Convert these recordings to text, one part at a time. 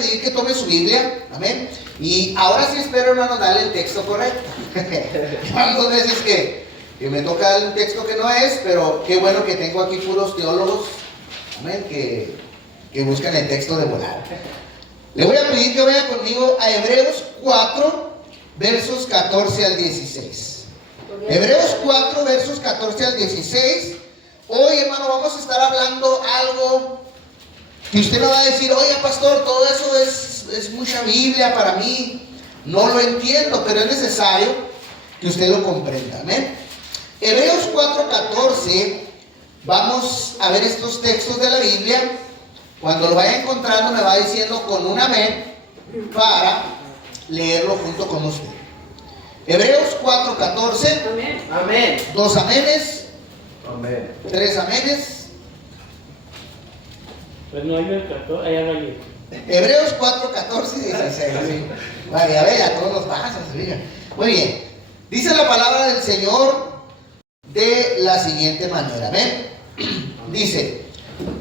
pedir que tome su Biblia, amén. Y ahora sí espero, hermano, darle el texto correcto. Hay dos veces que me toca darle un texto que no es, pero qué bueno que tengo aquí puros teólogos, amén, que buscan el texto de volar. Le voy a pedir que vaya conmigo a Hebreos 4, versos 14 al 16. Hebreos 4, versos 14 al 16. Hoy, hermano, vamos a estar hablando algo que usted me va a decir: oiga, pastor, todo eso es mucha Biblia para mí, no lo entiendo, pero es necesario que usted lo comprenda, amén. Hebreos 4, 14, vamos a ver estos textos de la Biblia. Cuando lo vaya encontrando me va diciendo con un amén para leerlo junto con usted. Hebreos 4, 14. Amén. Amén. 2 amenes. Amén. 3 amenes. Pues no hay el 14, allá va yo. Hebreos 4, 14 y 16. ¿Sí? Vaya, vaya, todos los pasos. Muy bien. Dice la palabra del Señor de la siguiente manera. Amén. Dice: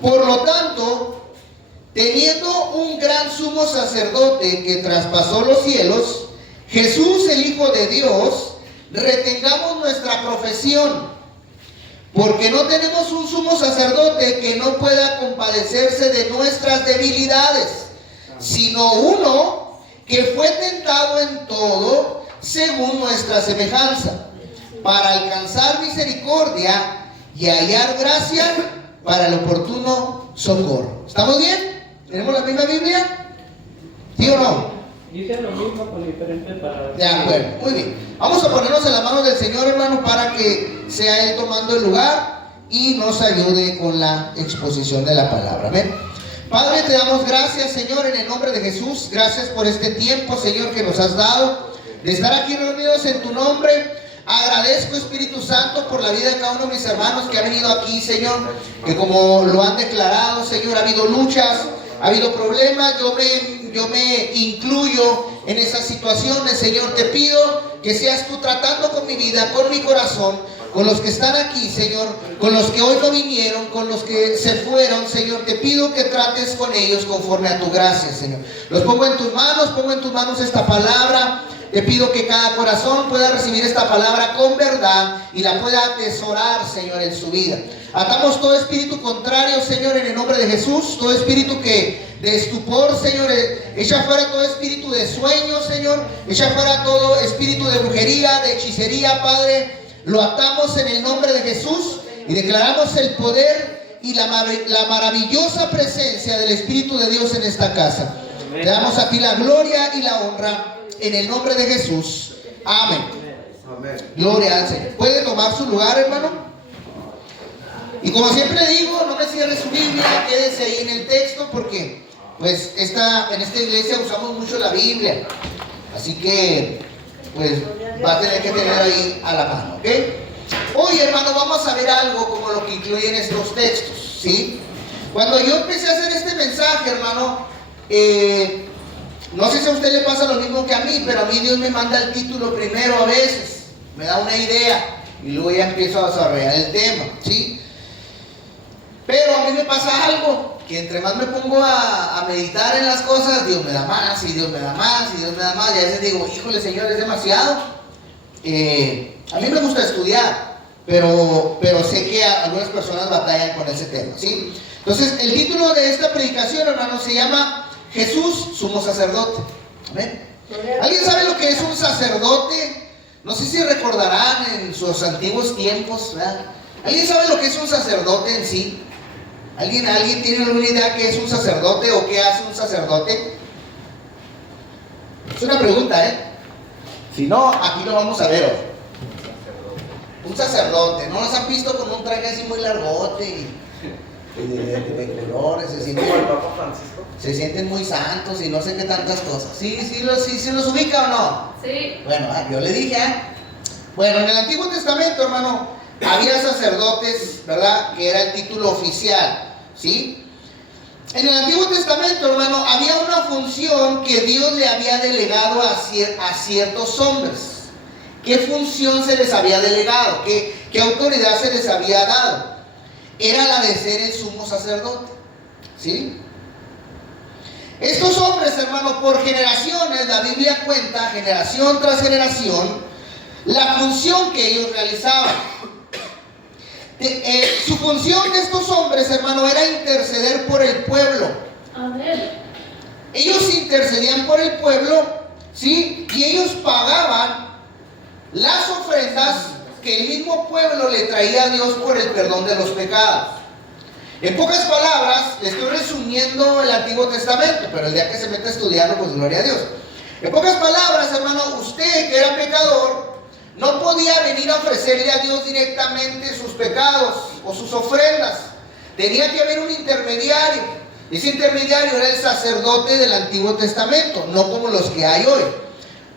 por lo tanto, teniendo un gran sumo sacerdote que traspasó los cielos, Jesús el Hijo de Dios, retengamos nuestra profesión, porque no tenemos un sumo sacerdote que no pueda compadecerse de nuestras debilidades, sino uno que fue tentado en todo según nuestra semejanza, para alcanzar misericordia y hallar gracia para el oportuno socorro. ¿Estamos bien? ¿Tenemos la misma Biblia? ¿Sí o no? Dice lo mismo con diferentes palabras. De acuerdo, muy bien. Vamos a ponernos en las manos del Señor, hermano, para que sea Él tomando el lugar y nos ayude con la exposición de la palabra. Amén. Padre, te damos gracias, Señor, en el nombre de Jesús. Gracias por este tiempo, Señor, que nos has dado de estar aquí reunidos en tu nombre. Agradezco, Espíritu Santo, por la vida de cada uno de mis hermanos que ha venido aquí, Señor, que como lo han declarado, Señor, ha habido luchas, ha habido problemas. Yo me incluyo en esas situaciones, Señor. Te pido que seas tú tratando con mi vida, con mi corazón, con los que están aquí, Señor, con los que hoy no vinieron, con los que se fueron, Señor. Te pido que trates con ellos conforme a tu gracia, Señor. Los pongo en tus manos esta palabra. Te pido que cada corazón pueda recibir esta palabra con verdad y la pueda atesorar, Señor, en su vida. Atamos todo espíritu contrario, Señor, en el nombre de Jesús. Todo espíritu que de estupor, Señor, echa fuera todo espíritu de sueño, Señor. Echa fuera todo espíritu de brujería, de hechicería, Padre. Lo atamos en el nombre de Jesús y declaramos el poder y la maravillosa presencia del Espíritu de Dios en esta casa. Te damos a ti la gloria y la honra en el nombre de Jesús. Amén. Amén. Gloria al Señor. ¿Puede tomar su lugar, hermano? Y como siempre digo, no me cierre su Biblia, quédese ahí en el texto, porque pues en esta iglesia usamos mucho la Biblia. Así que pues va a tener que tener ahí a la mano, ¿ok? Hoy, hermano, vamos a ver algo como lo que incluyen estos textos, ¿sí? Cuando yo empecé a hacer este mensaje, hermano, no sé si a usted le pasa lo mismo que a mí, pero a mí Dios me manda el título primero a veces, me da una idea y luego ya empiezo a desarrollar el tema, ¿sí? Pero a mí me pasa algo, que entre más me pongo a meditar en las cosas, Dios me da más, y Dios me da más, y Dios me da más, y a veces digo, híjole, Señor, es demasiado. A mí me gusta estudiar, pero sé que algunas personas batallan con ese tema, ¿sí? Entonces, el título de esta predicación, hermano, se llama Jesús, sumo sacerdote. ¿Amén? ¿Alguien sabe lo que es un sacerdote? No sé si recordarán en sus antiguos tiempos, ¿verdad? ¿Alguien sabe lo que es un sacerdote en sí? ¿Alguien tiene alguna idea qué es un sacerdote o qué hace un sacerdote? Es una pregunta, ¿eh? Si no, aquí lo vamos a ver hoy. Un sacerdote, ¿no los han visto con un traje así muy largote y de colores? Se sienten, ¿Como el Papa Francisco? se sienten muy santos y no sé qué tantas cosas. ¿Sí los ubica o no? Sí. Bueno, yo le dije, ¿eh? Bueno, en el Antiguo Testamento, hermano, había sacerdotes, ¿verdad? Que era el título oficial, ¿sí? En el Antiguo Testamento, hermano, había una función que Dios le había delegado a ciertos hombres. ¿Qué función se les había delegado? ¿Qué autoridad se les había dado? Era la de ser el sumo sacerdote, ¿sí? Estos hombres, hermano, por generaciones, la Biblia cuenta, generación tras generación, la función que ellos realizaban. Su función de estos hombres, hermano, era interceder por el pueblo. Amén. Ellos intercedían por el pueblo, ¿sí? Y ellos pagaban las ofrendas que el mismo pueblo le traía a Dios por el perdón de los pecados. En pocas palabras, le estoy resumiendo el Antiguo Testamento, pero el día que se meta a estudiarlo, pues gloria a Dios. En pocas palabras, hermano, usted que era pecador, no podía venir a ofrecerle a Dios directamente sus pecados o sus ofrendas. Tenía que haber un intermediario. Ese intermediario era el sacerdote del Antiguo Testamento, no como los que hay hoy.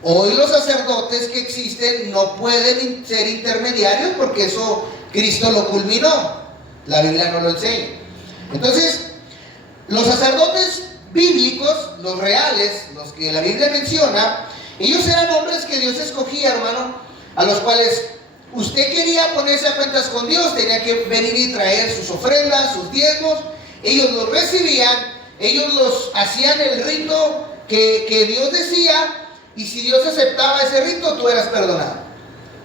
Hoy los sacerdotes que existen no pueden ser intermediarios porque eso Cristo lo culminó. La Biblia no lo enseña. Entonces, los sacerdotes bíblicos, los reales, los que la Biblia menciona, ellos eran hombres que Dios escogía, hermano, a los cuales usted quería ponerse a cuentas con Dios, tenía que venir y traer sus ofrendas, sus diezmos. Ellos los recibían, ellos los hacían el rito que Dios decía, y si Dios aceptaba ese rito, tú eras perdonado.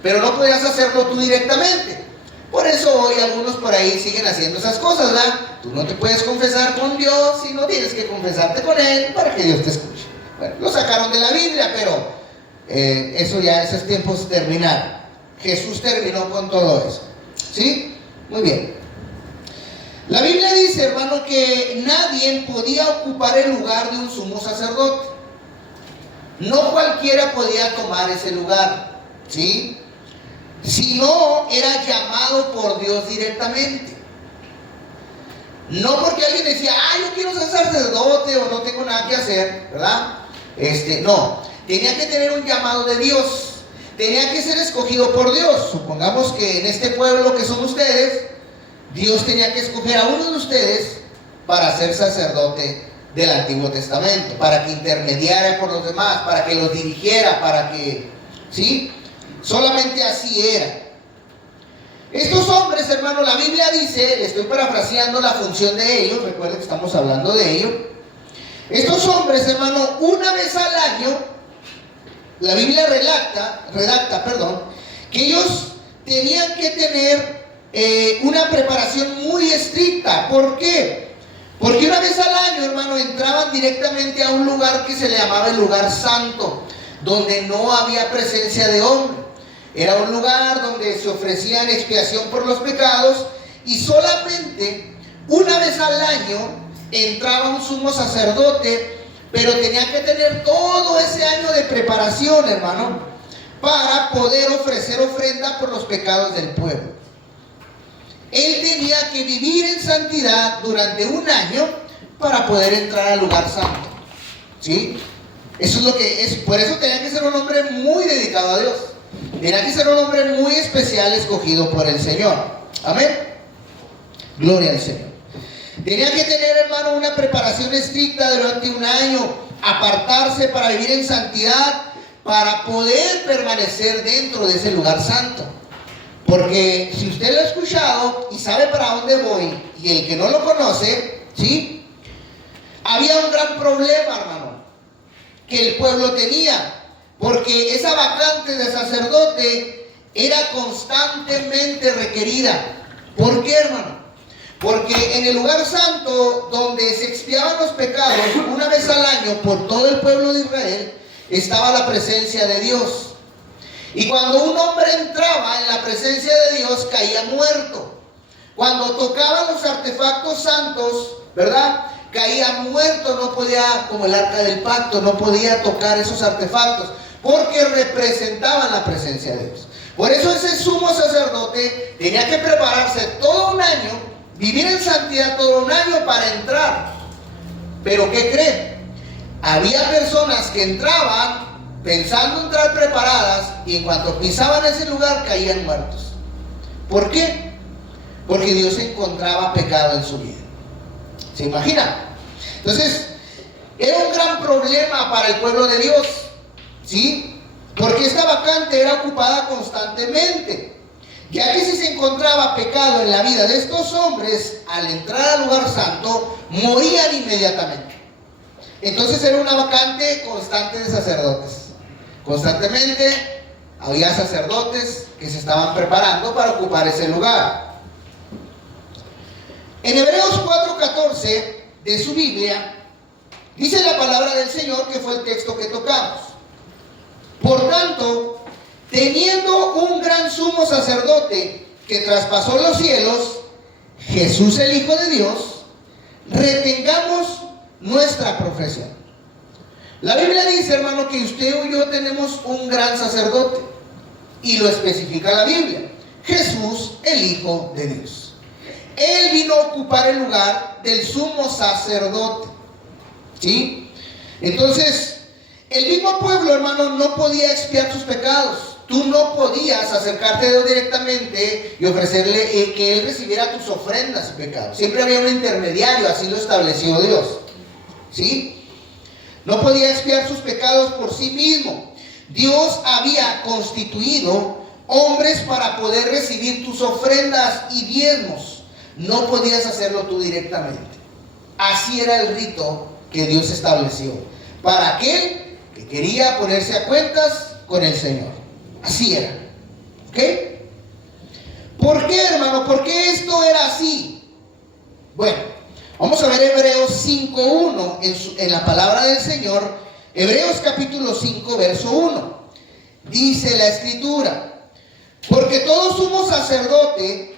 Pero no podías hacerlo tú directamente. Por eso hoy algunos por ahí siguen haciendo esas cosas, ¿verdad? Tú no te puedes confesar con Dios si no tienes que confesarte con Él para que Dios te escuche. Bueno, lo sacaron de la Biblia, pero eso ya, esos tiempos terminaron. Jesús terminó con todo eso. ¿Sí? Muy bien. La Biblia dice, hermano, que nadie podía ocupar el lugar de un sumo sacerdote. No cualquiera podía tomar ese lugar, ¿sí? Si no era llamado por Dios directamente. No porque alguien decía, yo quiero ser sacerdote o no tengo nada que hacer, ¿verdad? No, tenía que tener un llamado de Dios. Tenía que ser escogido por Dios. Supongamos que en este pueblo que son ustedes, Dios tenía que escoger a uno de ustedes para ser sacerdote del Antiguo Testamento, para que intermediara por los demás, para que los dirigiera, para que, ¿sí? Solamente así era. Estos hombres, hermano, la Biblia dice, le estoy parafraseando la función de ellos, recuerden que estamos hablando de ello. Estos hombres, hermano, una vez al año, la Biblia redacta, que ellos tenían que tener una preparación muy estricta. ¿Por qué? Porque una vez al año, hermano, entraban directamente a un lugar que se le llamaba el lugar santo, donde no había presencia de hombre. Era un lugar donde se ofrecían expiación por los pecados, y solamente una vez al año entraba un sumo sacerdote, pero tenía que tener todo ese año de preparación, hermano, para poder ofrecer ofrenda por los pecados del pueblo. Él tenía que vivir en santidad durante un año para poder entrar al lugar santo, ¿sí? Eso es lo que es. Por eso tenía que ser un hombre muy dedicado a Dios. Tenía que ser un hombre muy especial, escogido por el Señor. Amén. Gloria al Señor. Tenía que tener, hermano, una preparación estricta durante un año, apartarse para vivir en santidad, para poder permanecer dentro de ese lugar santo. Porque si usted lo ha escuchado y sabe para dónde voy, y el que no lo conoce, ¿sí? Había un gran problema, hermano, que el pueblo tenía. Porque esa vacante de sacerdote era constantemente requerida. ¿Por qué, hermano? Porque en el lugar santo, donde se expiaban los pecados una vez al año por todo el pueblo de Israel, estaba la presencia de Dios. Y cuando un hombre entraba en la presencia de Dios, caía muerto. Cuando tocaba los artefactos santos, ¿verdad?, caía muerto. No podía, como el arca del pacto, no podía tocar esos artefactos, porque representaban la presencia de Dios. Por eso ese sumo sacerdote tenía que prepararse todo un año, vivir en santidad todo un año para entrar. Pero ¿qué creen? Había personas que entraban pensando entrar preparadas, y en cuanto pisaban ese lugar caían muertos. ¿Por qué? Porque Dios encontraba pecado en su vida. ¿Se imagina? Entonces, era un gran problema para el pueblo de Dios, ¿sí? Porque esta vacante era ocupada constantemente, ya que si se encontraba pecado en la vida de estos hombres, al entrar al lugar santo, morían inmediatamente. Entonces era una vacante constante de sacerdotes. Constantemente había sacerdotes que se estaban preparando para ocupar ese lugar. En Hebreos 4:14 de su Biblia dice la palabra del Señor, que fue el texto que tocamos. Por tanto, teniendo un gran sumo sacerdote que traspasó los cielos, Jesús el Hijo de Dios, retengamos nuestra profesión. La Biblia dice, hermano, que usted y yo tenemos un gran sacerdote, y lo especifica la Biblia: Jesús el Hijo de Dios. Él vino a ocupar el lugar del sumo sacerdote, ¿sí? Entonces, el mismo pueblo, hermano, no podía expiar sus pecados. Tú no podías acercarte a Dios directamente y ofrecerle que Él recibiera tus ofrendas y pecados. Siempre había un intermediario, así lo estableció Dios, ¿sí? No podía expiar sus pecados por sí mismo. Dios había constituido hombres para poder recibir tus ofrendas y diezmos. No podías hacerlo tú directamente. Así era el rito que Dios estableció para aquel que quería ponerse a cuentas con el Señor. Así era. ¿Ok? ¿Por qué, hermano? ¿Por qué esto era así? Bueno, vamos a ver Hebreos 5:1 en la palabra del Señor. Hebreos capítulo 5, verso 1. Dice la Escritura: porque todo sumo sacerdote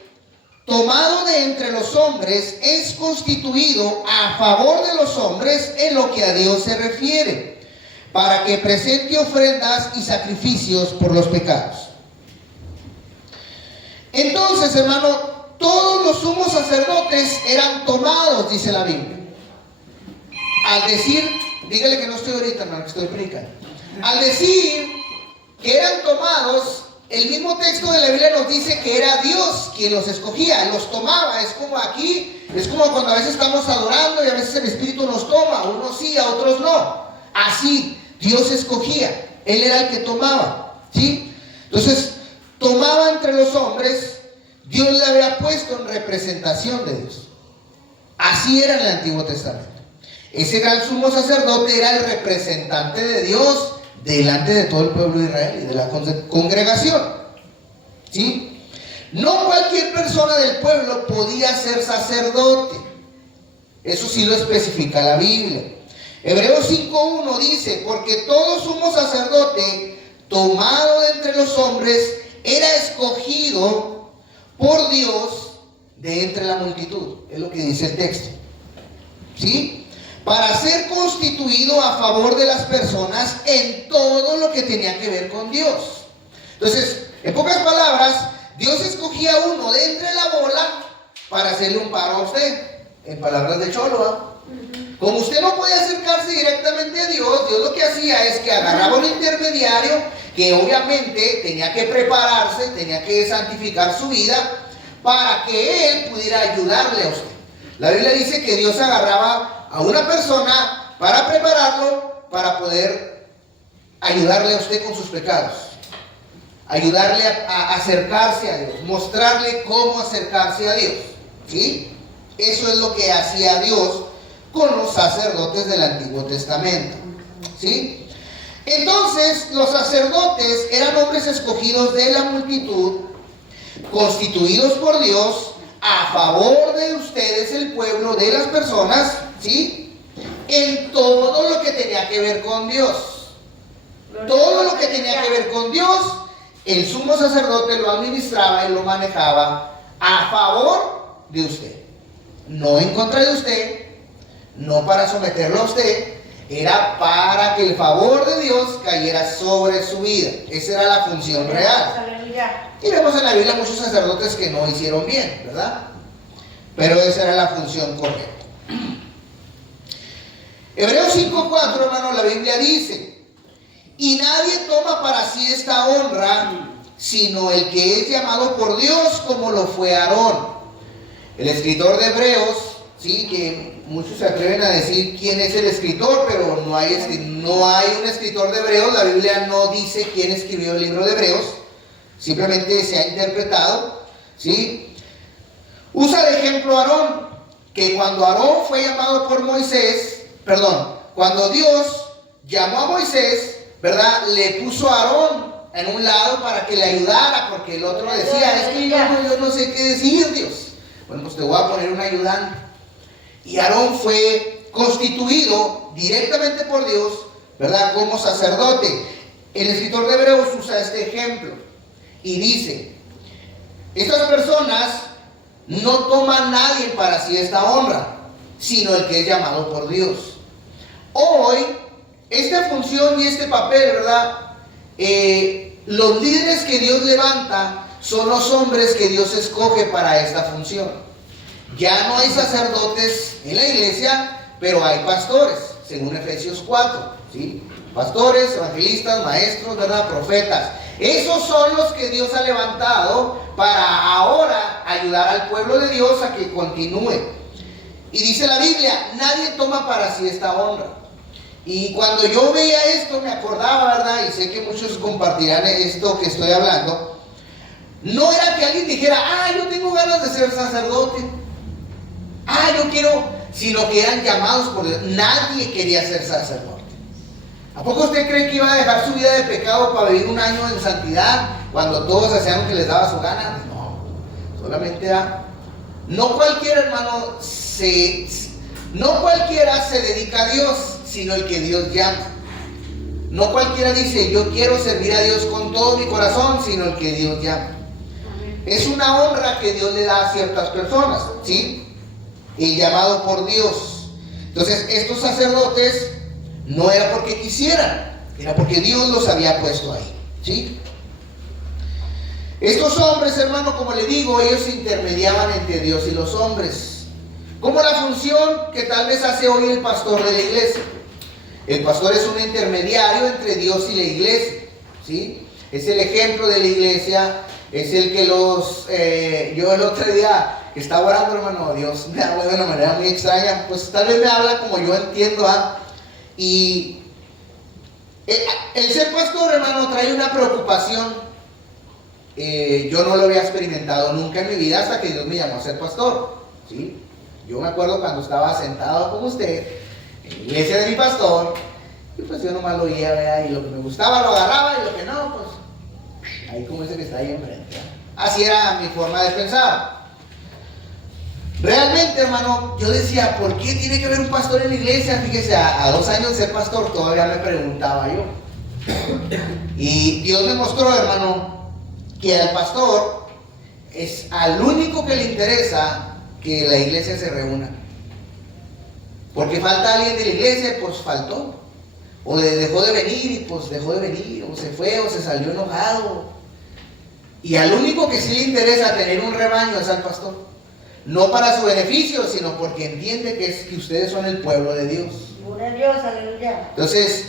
tomado de entre los hombres es constituido a favor de los hombres en lo que a Dios se refiere, para que presente ofrendas y sacrificios por los pecados. Entonces, hermano, todos los sumos sacerdotes eran tomados, dice la Biblia. Al decir, dígale que no estoy ahorita, hermano, que estoy predicando. Al decir que eran tomados, el mismo texto de la Biblia nos dice que era Dios quien los escogía, los tomaba. Es como aquí, es como cuando a veces estamos adorando y a veces el Espíritu nos toma, unos sí, a otros no. Así, Dios escogía, Él era el que tomaba, ¿sí? Entonces, tomaba entre los hombres, Dios le había puesto en representación de Dios. Así era en el Antiguo Testamento. Ese gran sumo sacerdote era el representante de Dios delante de todo el pueblo de Israel y de la congregación, ¿sí? No cualquier persona del pueblo podía ser sacerdote. Eso sí lo especifica la Biblia. Hebreos 5:1 dice: porque todo sumo sacerdote tomado de entre los hombres era escogido por Dios de entre la multitud. Es lo que dice el texto, ¿sí? Para ser constituido a favor de las personas en todo lo que tenía que ver con Dios. Entonces, en pocas palabras, Dios escogía a uno de entre la bola para hacerle un paro a usted. En palabras de Cholo, como usted no podía acercarse directamente a Dios, Dios lo que hacía es que agarraba un intermediario que obviamente tenía que prepararse, tenía que santificar su vida para que Él pudiera ayudarle a usted. La Biblia dice que Dios agarraba a una persona para prepararlo, para poder ayudarle a usted con sus pecados, ayudarle a acercarse a Dios, mostrarle cómo acercarse a Dios, ¿sí? Eso es lo que hacía Dios con los sacerdotes del Antiguo Testamento, ¿sí? Entonces, los sacerdotes eran hombres escogidos de la multitud, constituidos por Dios a favor de ustedes, el pueblo, de las personas, ¿sí? En todo lo que tenía que ver con Dios. Todo lo que tenía que ver con Dios, el sumo sacerdote lo administraba y lo manejaba a favor de usted. No en contra de usted, no para someterlo a usted, era para que el favor de Dios cayera sobre su vida. Esa era la función real. Y vemos en la Biblia muchos sacerdotes que no hicieron bien, ¿verdad? Pero esa era la función correcta. Hebreos 5:4, hermano, la Biblia dice: y nadie toma para sí esta honra, sino el que es llamado por Dios, como lo fue Aarón. El escritor de Hebreos, sí, que muchos se atreven a decir quién es el escritor, pero no hay un escritor de Hebreos. La Biblia no dice quién escribió el libro de Hebreos, simplemente se ha interpretado, ¿sí? Usa de ejemplo a Aarón, que cuando Aarón fue llamado por cuando Dios llamó a Moisés, ¿verdad? Le puso a Aarón en un lado para que le ayudara, porque el otro decía, es que yo no sé qué decir, Dios. Bueno, pues te voy a poner un ayudante. Y Aarón fue constituido directamente por Dios, ¿verdad? Como sacerdote. El escritor de Hebreos usa este ejemplo y dice, estas personas no toman nadie para sí esta honra, sino el que es llamado por Dios. Hoy, esta función y este papel, ¿verdad? Los líderes que Dios levanta son los hombres que Dios escoge para esta función. Ya no hay sacerdotes en la iglesia, pero hay pastores, según Efesios 4, ¿sí? Pastores, evangelistas, maestros, ¿verdad? Profetas. Esos son los que Dios ha levantado para ahora ayudar al pueblo de Dios a que continúe. Y dice la Biblia, nadie toma para sí esta honra. Y cuando yo veía esto me acordaba, ¿verdad? Y sé que muchos compartirán esto que estoy hablando. No era que alguien dijera, yo tengo ganas de ser sacerdote. Yo quiero, sino que eran llamados por Dios. Nadie quería ser sacerdote. ¿A poco usted cree que iba a dejar su vida de pecado para vivir un año en santidad cuando todos hacían lo que les daba su gana? No, solamente era... No cualquier hermano no cualquiera se dedica a Dios, sino el que Dios llama. No cualquiera dice, yo quiero servir a Dios con todo mi corazón, sino el que Dios llama. Es una honra que Dios le da a ciertas personas, ¿sí? El llamado por Dios. Entonces, estos sacerdotes no era porque quisieran, era porque Dios los había puesto ahí, ¿sí? Estos hombres, hermano, como le digo, ellos intermediaban entre Dios y los hombres. Como la función que tal vez hace hoy el pastor de la iglesia. El pastor es un intermediario entre Dios y la iglesia, ¿sí? Es el ejemplo de la iglesia, es el que yo el otro día que estaba orando, hermano, Dios me habla de una manera muy extraña, pues tal vez me habla como yo entiendo, y el ser pastor, hermano, trae una preocupación. Yo no lo había experimentado nunca en mi vida hasta que Dios me llamó a ser pastor, ¿sí? Yo me acuerdo cuando estaba sentado con usted en la iglesia de mi pastor, y pues yo nomás lo oía, ¿verdad? Y lo que me gustaba lo agarraba y lo que no, pues ahí como ese que está ahí enfrente, ¿verdad? Así era mi forma de pensar. Realmente, hermano, yo decía, ¿por qué tiene que haber un pastor en la iglesia? Fíjese, a 2 años de ser pastor todavía me preguntaba yo. Y Dios me mostró, hermano, que al pastor es al único que le interesa que la iglesia se reúna. Porque falta alguien de la iglesia, pues faltó. O dejó de venir y pues dejó de venir. O se fue o se salió enojado. Y al único que sí le interesa tener un rebaño es al pastor. No para su beneficio, sino porque entiende que ustedes son el pueblo de Dios. Gloria a Dios, aleluya. Entonces,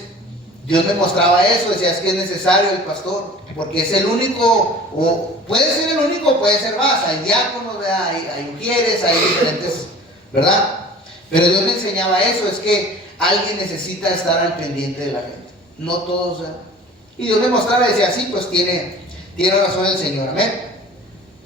Dios me mostraba eso, decía, es que es necesario el pastor, porque es el único, o puede ser el único, puede ser más, hay diáconos, ¿verdad? Hay mujeres, hay diferentes, ¿verdad? Pero Dios me enseñaba eso, es que alguien necesita estar al pendiente de la gente, no todos, ¿verdad? Y Dios me mostraba y decía, sí, pues tiene razón el Señor, amén.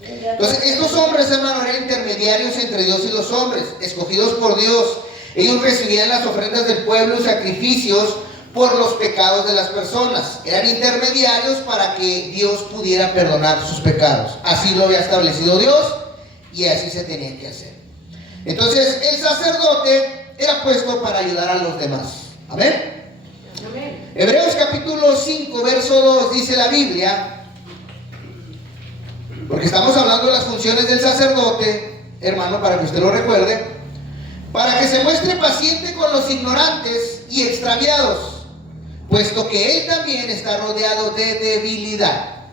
Entonces, estos hombres, hermano, eran intermediarios entre Dios y los hombres, escogidos por Dios. Ellos recibían las ofrendas del pueblo y sacrificios por los pecados de las personas. Eran intermediarios para que Dios pudiera perdonar sus pecados. Así lo había establecido Dios y así se tenía que hacer. Entonces, el sacerdote era puesto para ayudar a los demás. Amén. Amén. Hebreos capítulo 5, verso 2 dice la Biblia, porque estamos hablando de las funciones del sacerdote, hermano, para que usted lo recuerde, para que se muestre paciente con los ignorantes y extraviados, puesto que él también está rodeado de debilidad.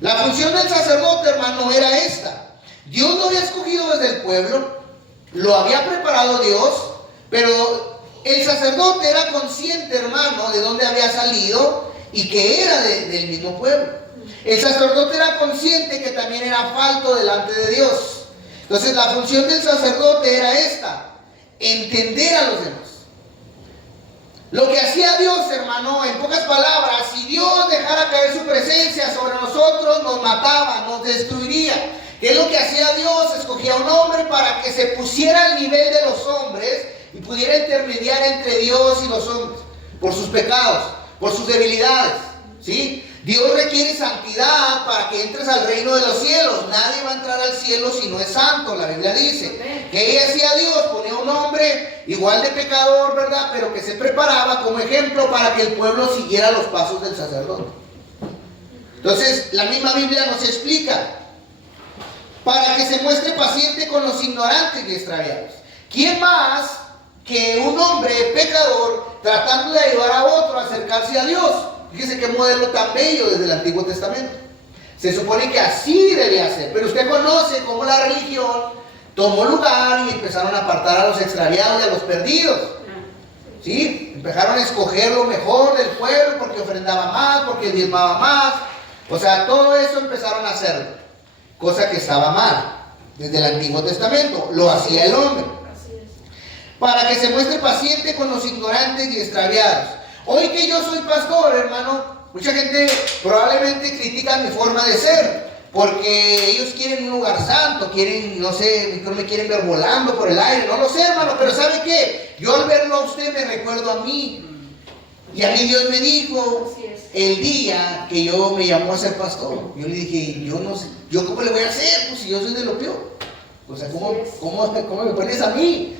La función del sacerdote, hermano, era esta. Dios lo había escogido desde el pueblo, lo había preparado Dios, pero el sacerdote era consciente, hermano, de dónde había salido y que era del mismo pueblo. El sacerdote era consciente que también era falto delante de Dios. Entonces la función del sacerdote era esta: entender a los demás. Lo que hacía Dios, hermano, en pocas palabras, si Dios dejara caer su presencia sobre nosotros, nos mataba, nos destruiría. ¿Qué es lo que hacía Dios? Escogía a un hombre para que se pusiera al nivel de los hombres, y pudiera intermediar entre Dios y los hombres por sus pecados, por sus debilidades, ¿sí? Dios requiere santidad para que entres al reino de los cielos. Nadie va a entrar al cielo si no es santo. La Biblia dice que ella hacía a Dios, ponía un hombre igual de pecador, ¿verdad? Pero que se preparaba como ejemplo para que el pueblo siguiera los pasos del sacerdote. Entonces, la misma Biblia nos explica, para que se muestre paciente con los ignorantes y extraviados. ¿Quién más que un hombre pecador tratando de ayudar a otro a acercarse a Dios? Fíjese qué modelo tan bello desde el Antiguo Testamento. Se supone que así debía ser, pero usted conoce cómo la religión tomó lugar y empezaron a apartar a los extraviados y a los perdidos. ¿Sí? Empezaron a escoger lo mejor del pueblo porque ofrendaba más, porque diezmaba más. O sea, todo eso empezaron a hacerlo, cosa que estaba mal. Desde el Antiguo Testamento lo hacía el hombre, para que se muestre paciente con los ignorantes y extraviados. Hoy que yo soy pastor, hermano, mucha gente probablemente critica mi forma de ser, porque ellos quieren un lugar santo, quieren, no sé, me quieren ver volando por el aire, no lo sé, hermano, pero ¿sabe qué? Yo al verlo a usted me recuerdo a mí, y a mí Dios me dijo el día que yo me llamó a ser pastor. Yo le dije, yo no sé, ¿yo cómo le voy a hacer? Pues si yo soy de lo peor. O sea, ¿cómo me pones a mí?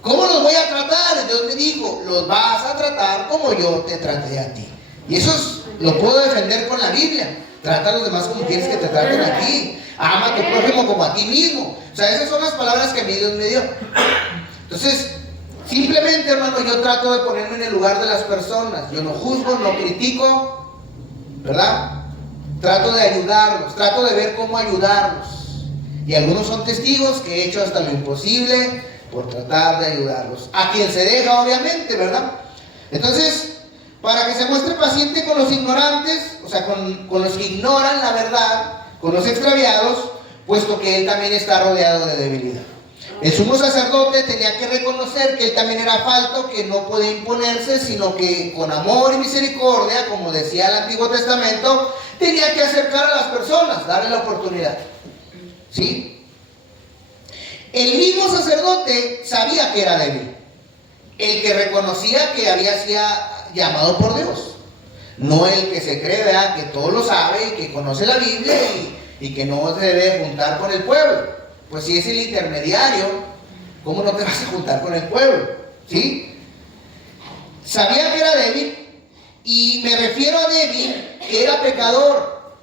¿Cómo los voy a tratar? Dios me dijo, los vas a tratar como yo te traté a ti. Y eso lo puedo defender con la Biblia. Trata a los demás como quieres que te traten a ti. Ama a tu prójimo como a ti mismo. O sea, esas son las palabras que a mí Dios me dio. Entonces, simplemente, hermano, yo trato de ponerme en el lugar de las personas. Yo no juzgo, no critico, ¿verdad? Trato de ayudarlos, trato de ver cómo ayudarlos. Y algunos son testigos que he hecho hasta lo imposible por tratar de ayudarlos. A quien se deja, obviamente, ¿verdad? Entonces, para que se muestre paciente con los ignorantes, o sea, con los que ignoran la verdad, con los extraviados, puesto que él también está rodeado de debilidad. El sumo sacerdote tenía que reconocer que él también era falto, que no podía imponerse, sino que con amor y misericordia, como decía el Antiguo Testamento, tenía que acercar a las personas, darle la oportunidad. ¿Sí? El mismo sacerdote sabía que era débil, el que reconocía que había sido llamado por Dios, no el que se cree, ¿verdad?, que todo lo sabe y que conoce la Biblia y que no se debe juntar con el pueblo. Pues si es el intermediario, ¿cómo no te vas a juntar con el pueblo? ¿Sí? Sabía que era débil, y me refiero a débil que era pecador,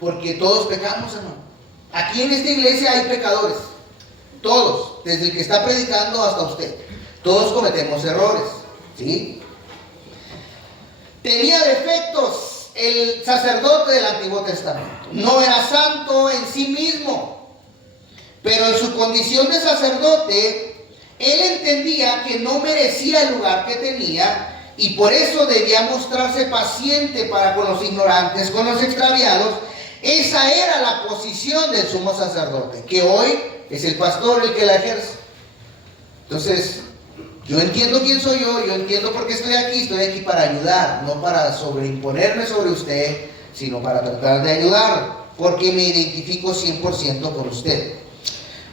porque todos pecamos, hermano. Aquí en esta iglesia hay pecadores, todos, desde el que está predicando hasta usted. Todos cometemos errores, ¿sí? Tenía defectos el sacerdote del Antiguo Testamento. No era santo en sí mismo, pero en su condición de sacerdote, él entendía que no merecía el lugar que tenía, y por eso debía mostrarse paciente para con los ignorantes, con los extraviados. Esa era la posición del sumo sacerdote, que hoy es el pastor el que la ejerce. Entonces, yo entiendo quién soy yo entiendo por qué estoy aquí para ayudar, no para sobreimponerme sobre usted, sino para tratar de ayudarlo, porque me identifico 100% con usted.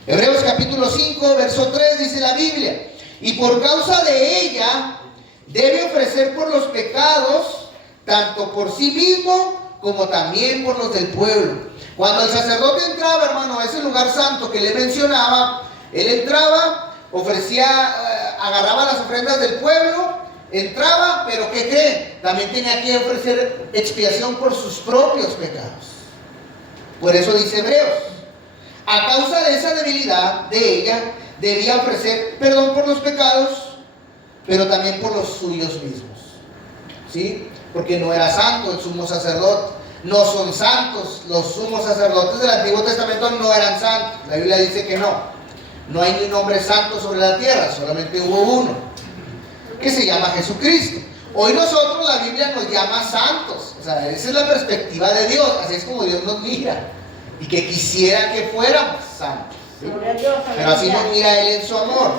Hebreos capítulo 5, verso 3 dice la Biblia: y por causa de ella debe ofrecer por los pecados, tanto por sí mismo como también por los del pueblo. Cuando el sacerdote entraba, hermano, a ese lugar santo que le mencionaba, él entraba, ofrecía, agarraba las ofrendas del pueblo, entraba, pero ¿qué cree? También tenía que ofrecer expiación por sus propios pecados. Por eso dice Hebreos: a causa de esa debilidad de ella, debía ofrecer perdón por los pecados, pero también por los suyos mismos. ¿Sí? Porque no era santo el sumo sacerdote. No son santos los sumos sacerdotes del Antiguo Testamento, no eran santos. La Biblia dice que no. No hay ni un hombre santo sobre la tierra, solamente hubo uno, que se llama Jesucristo. Hoy nosotros, la Biblia nos llama santos. O sea, esa es la perspectiva de Dios. Así es como Dios nos mira. Y que quisiera que fuéramos santos, ¿sí? Pero así nos mira Él en su amor,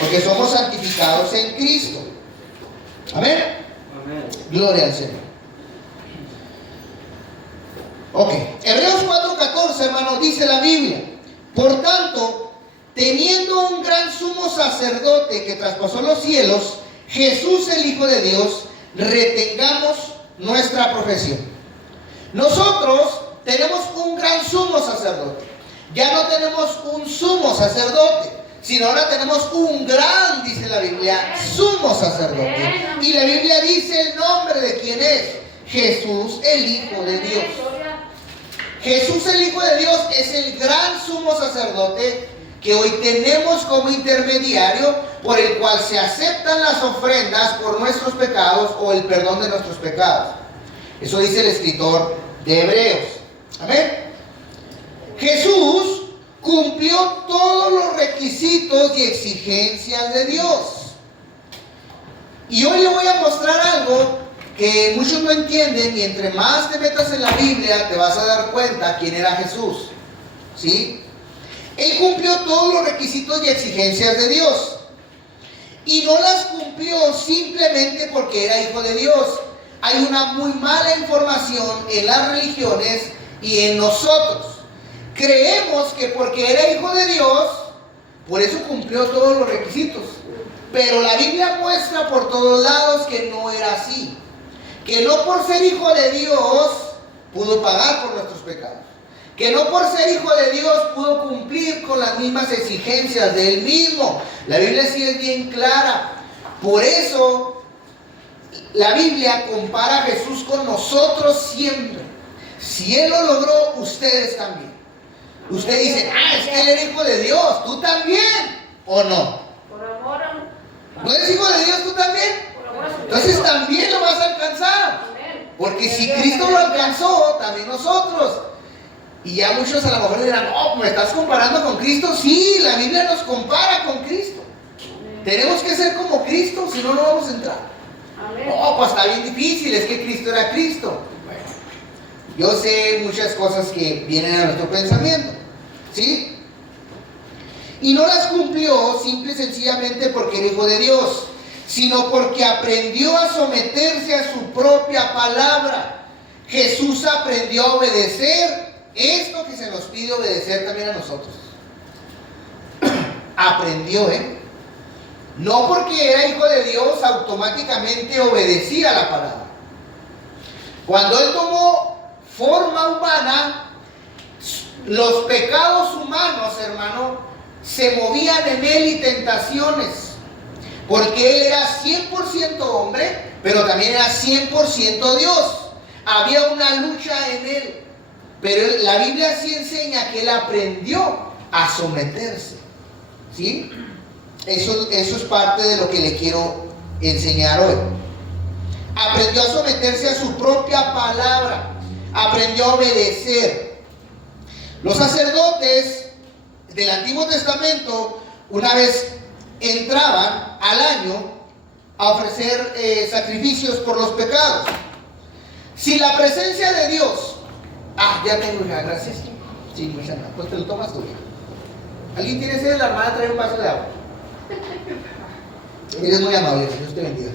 porque somos santificados en Cristo. Amén. Amén. Gloria al Señor. Ok, Hebreos 4:14, hermanos, dice la Biblia: por tanto, teniendo un gran sumo sacerdote que traspasó los cielos, Jesús el Hijo de Dios, retengamos nuestra profesión. Nosotros tenemos un gran sumo sacerdote. Ya no tenemos un sumo sacerdote, sino ahora tenemos un gran, dice la Biblia, sumo sacerdote. Y la Biblia dice el nombre de quién es: Jesús el Hijo de Dios. Jesús el Hijo de Dios es el gran sumo sacerdote que hoy tenemos como intermediario, por el cual se aceptan las ofrendas por nuestros pecados o el perdón de nuestros pecados. Eso dice el escritor de Hebreos. Amén. Jesús cumplió todos los requisitos y exigencias de Dios. Y hoy le voy a mostrar algo que muchos no entienden, y entre más te metas en la Biblia te vas a dar cuenta quién era Jesús. ¿Sí? Él cumplió todos los requisitos y exigencias de Dios. Y no las cumplió simplemente porque era hijo de Dios. Hay una muy mala información en las religiones y en nosotros. Creemos que porque era hijo de Dios, por eso cumplió todos los requisitos. Pero la Biblia muestra por todos lados que no era así. Que no por ser hijo de Dios pudo pagar por nuestros pecados. Que no por ser hijo de Dios pudo cumplir con las mismas exigencias de Él mismo. La Biblia sí es bien clara. Por eso la Biblia compara a Jesús con nosotros siempre. Si Él lo logró, ustedes también. Usted dice, es que Él era hijo de Dios, ¿tú también? ¿O no? Por amor ¿No eres hijo de Dios tú también? a su Entonces también lo vas a alcanzar. Amén. Porque si Cristo lo alcanzó, también nosotros. Y ya muchos a lo mejor dirán, ¿me estás comparando con Cristo? Sí, la Biblia nos compara con Cristo. Tenemos que ser como Cristo, si no, no vamos a entrar. Amén. Pues está bien difícil, es que Cristo era Cristo. Bueno, yo sé muchas cosas que vienen a nuestro pensamiento, ¿sí? Y no las cumplió simple y sencillamente porque era hijo de Dios, sino porque aprendió a someterse a su propia palabra. Jesús aprendió a obedecer esto que se nos pide obedecer también a nosotros. Aprendió, No porque era hijo de Dios automáticamente obedecía la palabra. Cuando Él tomó forma humana, los pecados humanos, hermano, se movían en Él y tentaciones. Porque Él era 100% hombre, pero también era 100% Dios. Había una lucha en Él. Pero la Biblia sí enseña que Él aprendió a someterse. ¿Sí? Eso es parte de lo que le quiero enseñar hoy. Aprendió a someterse a su propia palabra. Aprendió a obedecer. Los sacerdotes del Antiguo Testamento una vez entraban al año a ofrecer sacrificios por los pecados. Si la presencia de Dios... ya tengo, hija, gracias. Sí, mucha, pues te lo tomas tú. ¿Alguien tiene sed? La hermana trae un vaso de agua. Eres muy amable, Dios te bendiga.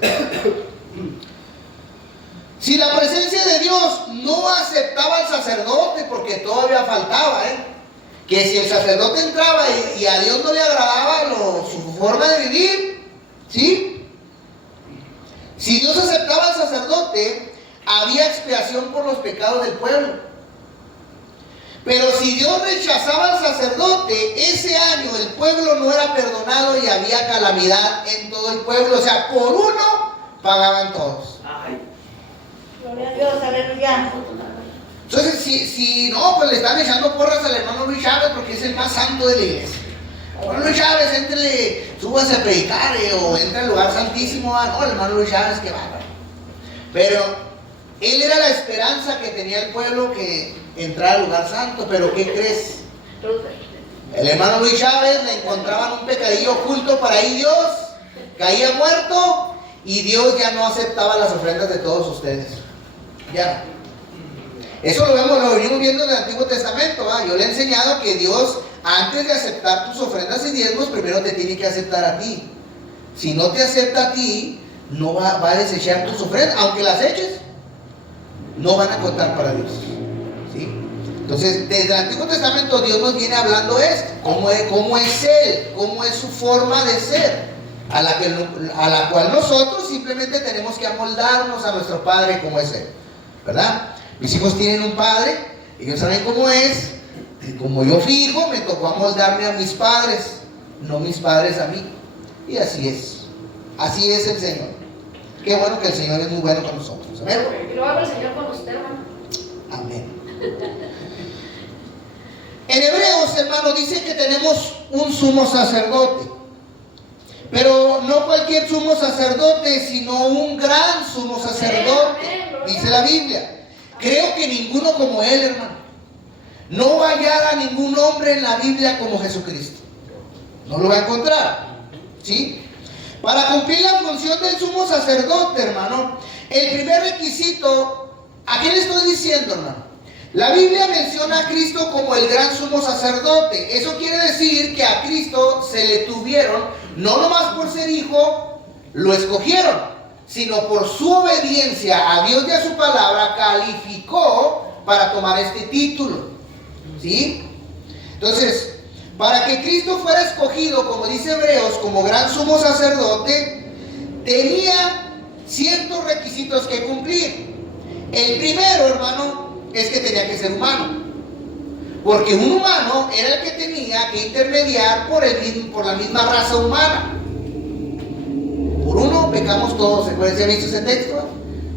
Si la presencia de Dios no aceptaba al sacerdote, porque todavía faltaba, que si el sacerdote entraba y a Dios no le agradaba su forma de vivir, ¿sí? Si Dios aceptaba al sacerdote, había expiación por los pecados del pueblo. Pero si Dios rechazaba al sacerdote, ese año el pueblo no era perdonado y había calamidad en todo el pueblo. O sea, por uno pagaban todos. Gloria a Dios, aleluya. Entonces, si no, pues le están echando porras al hermano Luis Chávez porque es el más santo de la iglesia. Hermano Luis Chávez, entre, súbase a predicar o entra al lugar santísimo. No, el hermano Luis Chávez, que bárbaro. Pero él era la esperanza que tenía el pueblo que entrar al lugar santo. Pero ¿qué crees? El hermano Luis Chávez le encontraban un pecadillo oculto para ahí Dios, caía muerto y Dios ya no aceptaba las ofrendas de todos ustedes. Ya. Eso lo venimos viendo en el Antiguo Testamento. Yo le he enseñado que Dios, antes de aceptar tus ofrendas y diezmos, primero te tiene que aceptar a ti. Si no te acepta a ti, no va a desechar tus ofrendas, aunque las eches, no van a contar para Dios. ¿Sí? Entonces, desde el Antiguo Testamento Dios nos viene hablando esto, cómo es Él, cómo es su forma de ser, a la cual nosotros simplemente tenemos que amoldarnos a nuestro Padre como es Él, ¿verdad? Mis hijos tienen un padre, ellos saben cómo es, y como yo fijo, me tocó amoldarme a mis padres, no mis padres a mí, y así es el Señor. Qué bueno que el Señor es muy bueno con nosotros, ¿amén? Y lo haga el Señor con usted, hermano. Amén. En Hebreos, hermano, dice que tenemos un sumo sacerdote. Pero no cualquier sumo sacerdote, sino un gran sumo sacerdote, dice la Biblia. Creo que ninguno como él, hermano. No va a hallar a ningún hombre en la Biblia como Jesucristo. No lo va a encontrar, ¿sí? Para cumplir la función del sumo sacerdote, hermano, el primer requisito, ¿a qué le estoy diciendo, hermano? La Biblia menciona a Cristo como el gran sumo sacerdote. Eso quiere decir que a Cristo se le tuvieron, no nomás por ser hijo, lo escogieron, sino por su obediencia a Dios y a su palabra, calificó para tomar este título. ¿Sí? Entonces, para que Cristo fuera escogido, como dice Hebreos, como gran sumo sacerdote, tenía ciertos requisitos que cumplir. El primero, hermano, es que tenía que ser humano, porque un humano era el que tenía que intermediar por la misma raza humana. Por uno pecamos todos. ¿Se acuerdan? ¿Se ha visto ese texto?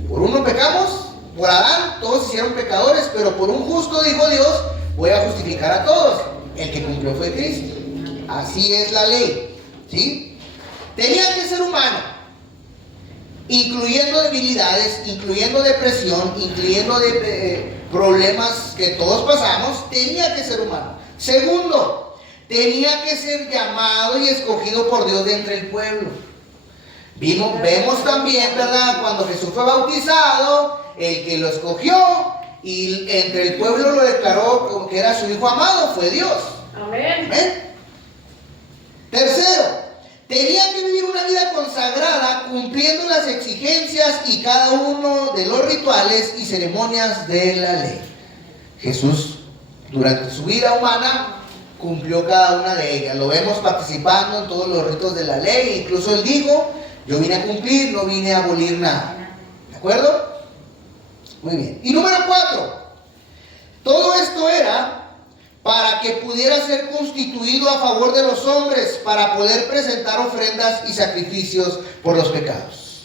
Por uno pecamos, por Adán todos se hicieron pecadores, pero por un justo, dijo Dios, voy a justificar a todos. El que cumplió fue Cristo. Así es la ley, ¿sí? Tenía que ser humano, incluyendo debilidades, incluyendo depresión, incluyendo problemas que todos pasamos. Tenía que ser humano. Segundo, tenía que ser llamado y escogido por Dios de entre el pueblo. Vemos también, ¿verdad? Cuando Jesús fue bautizado, el que lo escogió y entre el pueblo lo declaró como que era su hijo amado fue Dios. Amén. Tercero, tenía que vivir una vida consagrada, cumpliendo las exigencias y cada uno de los rituales y ceremonias de la ley. Jesús, durante su vida humana, cumplió cada una de ellas. Lo vemos participando en todos los ritos de la ley. Incluso él dijo, yo vine a cumplir, no vine a abolir nada. ¿De acuerdo? Muy bien. Y número 4, todo esto era para que pudiera ser constituido a favor de los hombres, para poder presentar ofrendas y sacrificios por los pecados.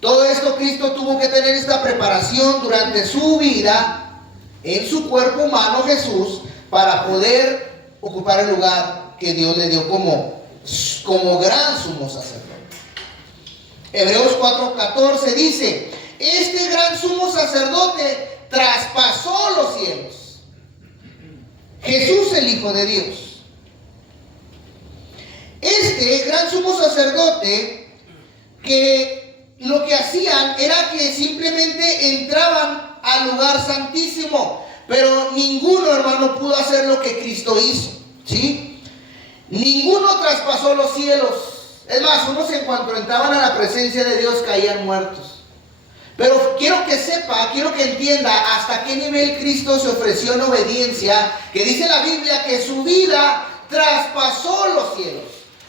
Todo esto Cristo tuvo que tener esta preparación durante su vida, en su cuerpo humano Jesús, para poder ocupar el lugar que Dios le dio como gran sumo sacerdote. Hebreos 4:14 dice, este gran sumo sacerdote traspasó los cielos. Jesús, el Hijo de Dios. Este gran sumo sacerdote, que lo que hacían era que simplemente entraban al lugar santísimo, pero ninguno, hermano, pudo hacer lo que Cristo hizo, ¿sí? Ninguno traspasó los cielos. Es más, unos en cuanto entraban a la presencia de Dios caían muertos. Pero quiero que sepa, quiero que entienda hasta qué nivel Cristo se ofreció en obediencia, que dice la Biblia que su vida traspasó los cielos.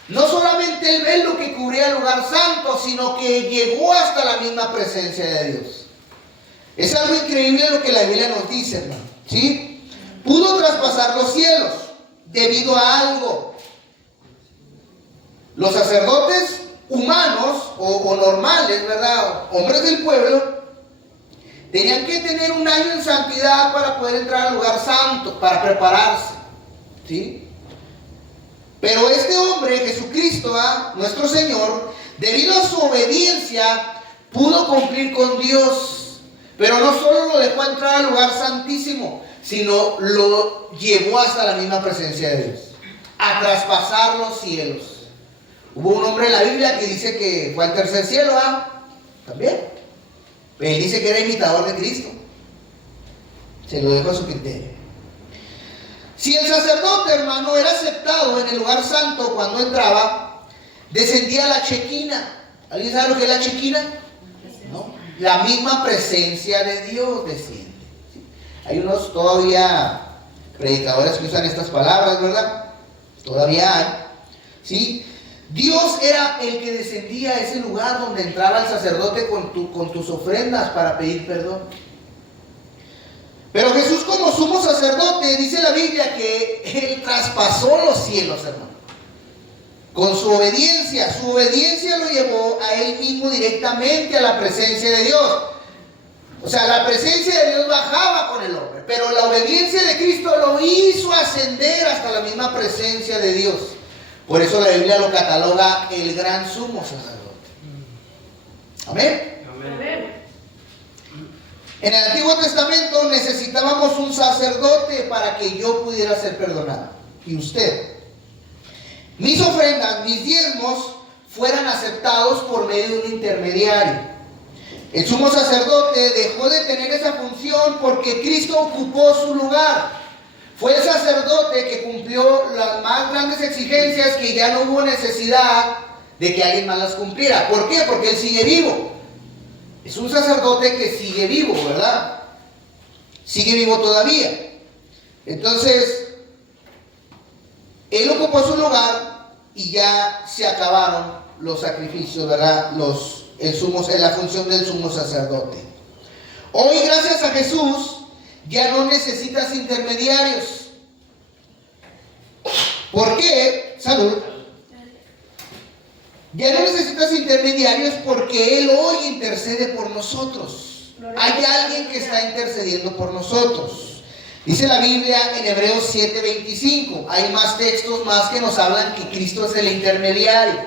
No solamente el velo que cubría el lugar santo, sino que llegó hasta la misma presencia de Dios. Es algo increíble lo que la Biblia nos dice, hermano, ¿sí? Pudo traspasar los cielos debido a algo. Los sacerdotes humanos o normales, ¿verdad? Hombres del pueblo, tenían que tener un año en santidad para poder entrar al lugar santo, para prepararse, ¿sí? Pero este hombre, Jesucristo, nuestro Señor, debido a su obediencia, pudo cumplir con Dios. Pero no solo lo dejó entrar al lugar santísimo, sino lo llevó hasta la misma presencia de Dios, a traspasar los cielos. Hubo un hombre en la Biblia que dice que fue al tercer cielo, también. Él dice que era imitador de Cristo. Se lo dejo a su criterio. Si el sacerdote, hermano, era aceptado en el lugar santo cuando entraba, descendía la chequina. ¿Alguien sabe lo que es la chequina? ¿No? La misma presencia de Dios desciende. Hay unos todavía predicadores que usan estas palabras, ¿verdad? Todavía hay, ¿sí? Dios era el que descendía a ese lugar donde entraba el sacerdote con tus ofrendas para pedir perdón. Pero Jesús, como sumo sacerdote, dice la Biblia que Él traspasó los cielos, hermano. Con su obediencia lo llevó a Él mismo directamente a la presencia de Dios. O sea, la presencia de Dios bajaba con el hombre, pero la obediencia de Cristo lo hizo ascender hasta la misma presencia de Dios. Por eso la Biblia lo cataloga el gran sumo sacerdote. Amén. Amén. En el Antiguo Testamento necesitábamos un sacerdote para que yo pudiera ser perdonado. Y usted. Mis ofrendas, mis diezmos, fueran aceptados por medio de un intermediario. El sumo sacerdote dejó de tener esa función porque Cristo ocupó su lugar. Fue el sacerdote que cumplió las más grandes exigencias que ya no hubo necesidad de que alguien más las cumpliera. ¿Por qué? Porque Él sigue vivo. Es un sacerdote que sigue vivo, ¿verdad? Sigue vivo todavía. Entonces, Él ocupó su lugar y ya se acabaron los sacrificios, ¿verdad? La función del sumo sacerdote. Hoy, gracias a Jesús, ya no necesitas intermediarios. ¿Por qué? Salud. Ya no necesitas intermediarios porque Él hoy intercede por nosotros. Hay alguien que está intercediendo por nosotros. Dice la Biblia en Hebreos 7:25. Hay más textos más que nos hablan que Cristo es el intermediario.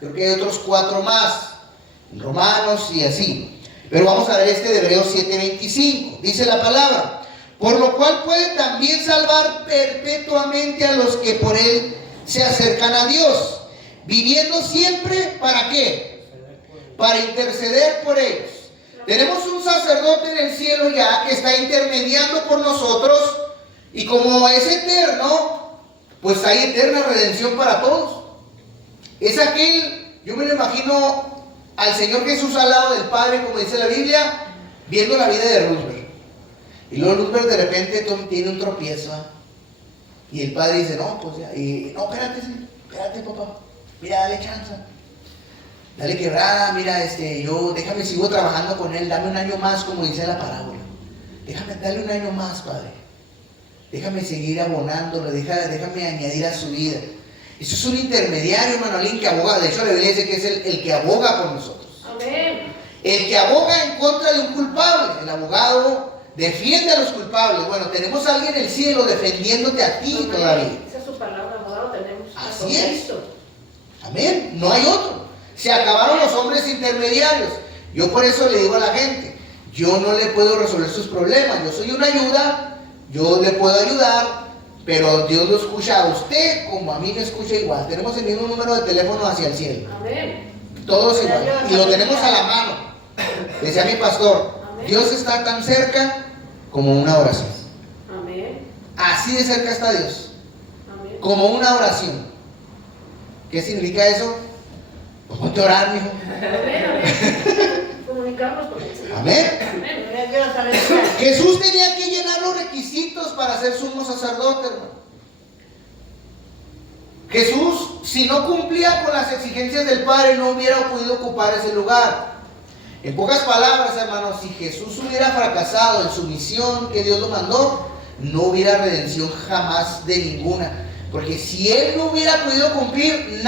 Creo que hay otros 4 más. Romanos y así. Pero vamos a ver este de Hebreos 7:25. Dice la palabra: por lo cual puede también salvar perpetuamente a los que por Él se acercan a Dios, viviendo siempre, ¿para qué? Para interceder por ellos. Tenemos un sacerdote en el cielo ya que está intermediando por nosotros, y como es eterno, pues hay eterna redención para todos. Es aquel, yo me lo imagino al Señor Jesús al lado del Padre, como dice la Biblia, viendo la vida de Roosevelt. Y luego Roosevelt de repente tiene un tropiezo, y el Padre dice: no, pues ya, no, espérate papá, mira, dale chance, dale quebrada, mira, déjame, sigo trabajando con él, dame un año más, como dice la parábola. Dale un año más, Padre, déjame seguir abonándolo, déjame añadir a su vida. Eso es un intermediario, hermano, alguien que aboga. De hecho, la Biblia dice que es el que aboga por nosotros. Amén. El que aboga en contra de un culpable. El abogado defiende a los culpables. Bueno, tenemos a alguien en el cielo defendiéndote a ti. Amén. Todavía. Esa es su palabra, abogado tenemos. Así es. Amén. No hay otro. Se acabaron los hombres intermediarios. Yo por eso le digo a la gente: yo no le puedo resolver sus problemas. Yo soy una ayuda. Yo le puedo ayudar. Pero Dios lo escucha a usted como a mí me escucha igual. Tenemos el mismo número de teléfono hacia el cielo. Amén. Todos igual. Y lo tenemos a la mano. Decía mi pastor: amén. Dios está tan cerca como una oración. Amén. Así de cerca está Dios. Amén. Como una oración. ¿Qué significa eso? Pues ponte a orar, mijo. Amén, amén. Comunicarnos con el Señor. Amén. Amén. Jesús tenía que llenar los requisitos para ser sumo sacerdote, hermano. Jesús, si no cumplía con las exigencias del Padre, no hubiera podido ocupar ese lugar. En pocas palabras, hermanos, si Jesús hubiera fracasado en su misión que Dios lo mandó, no hubiera redención jamás de ninguna. Porque si Él no hubiera podido cumplir,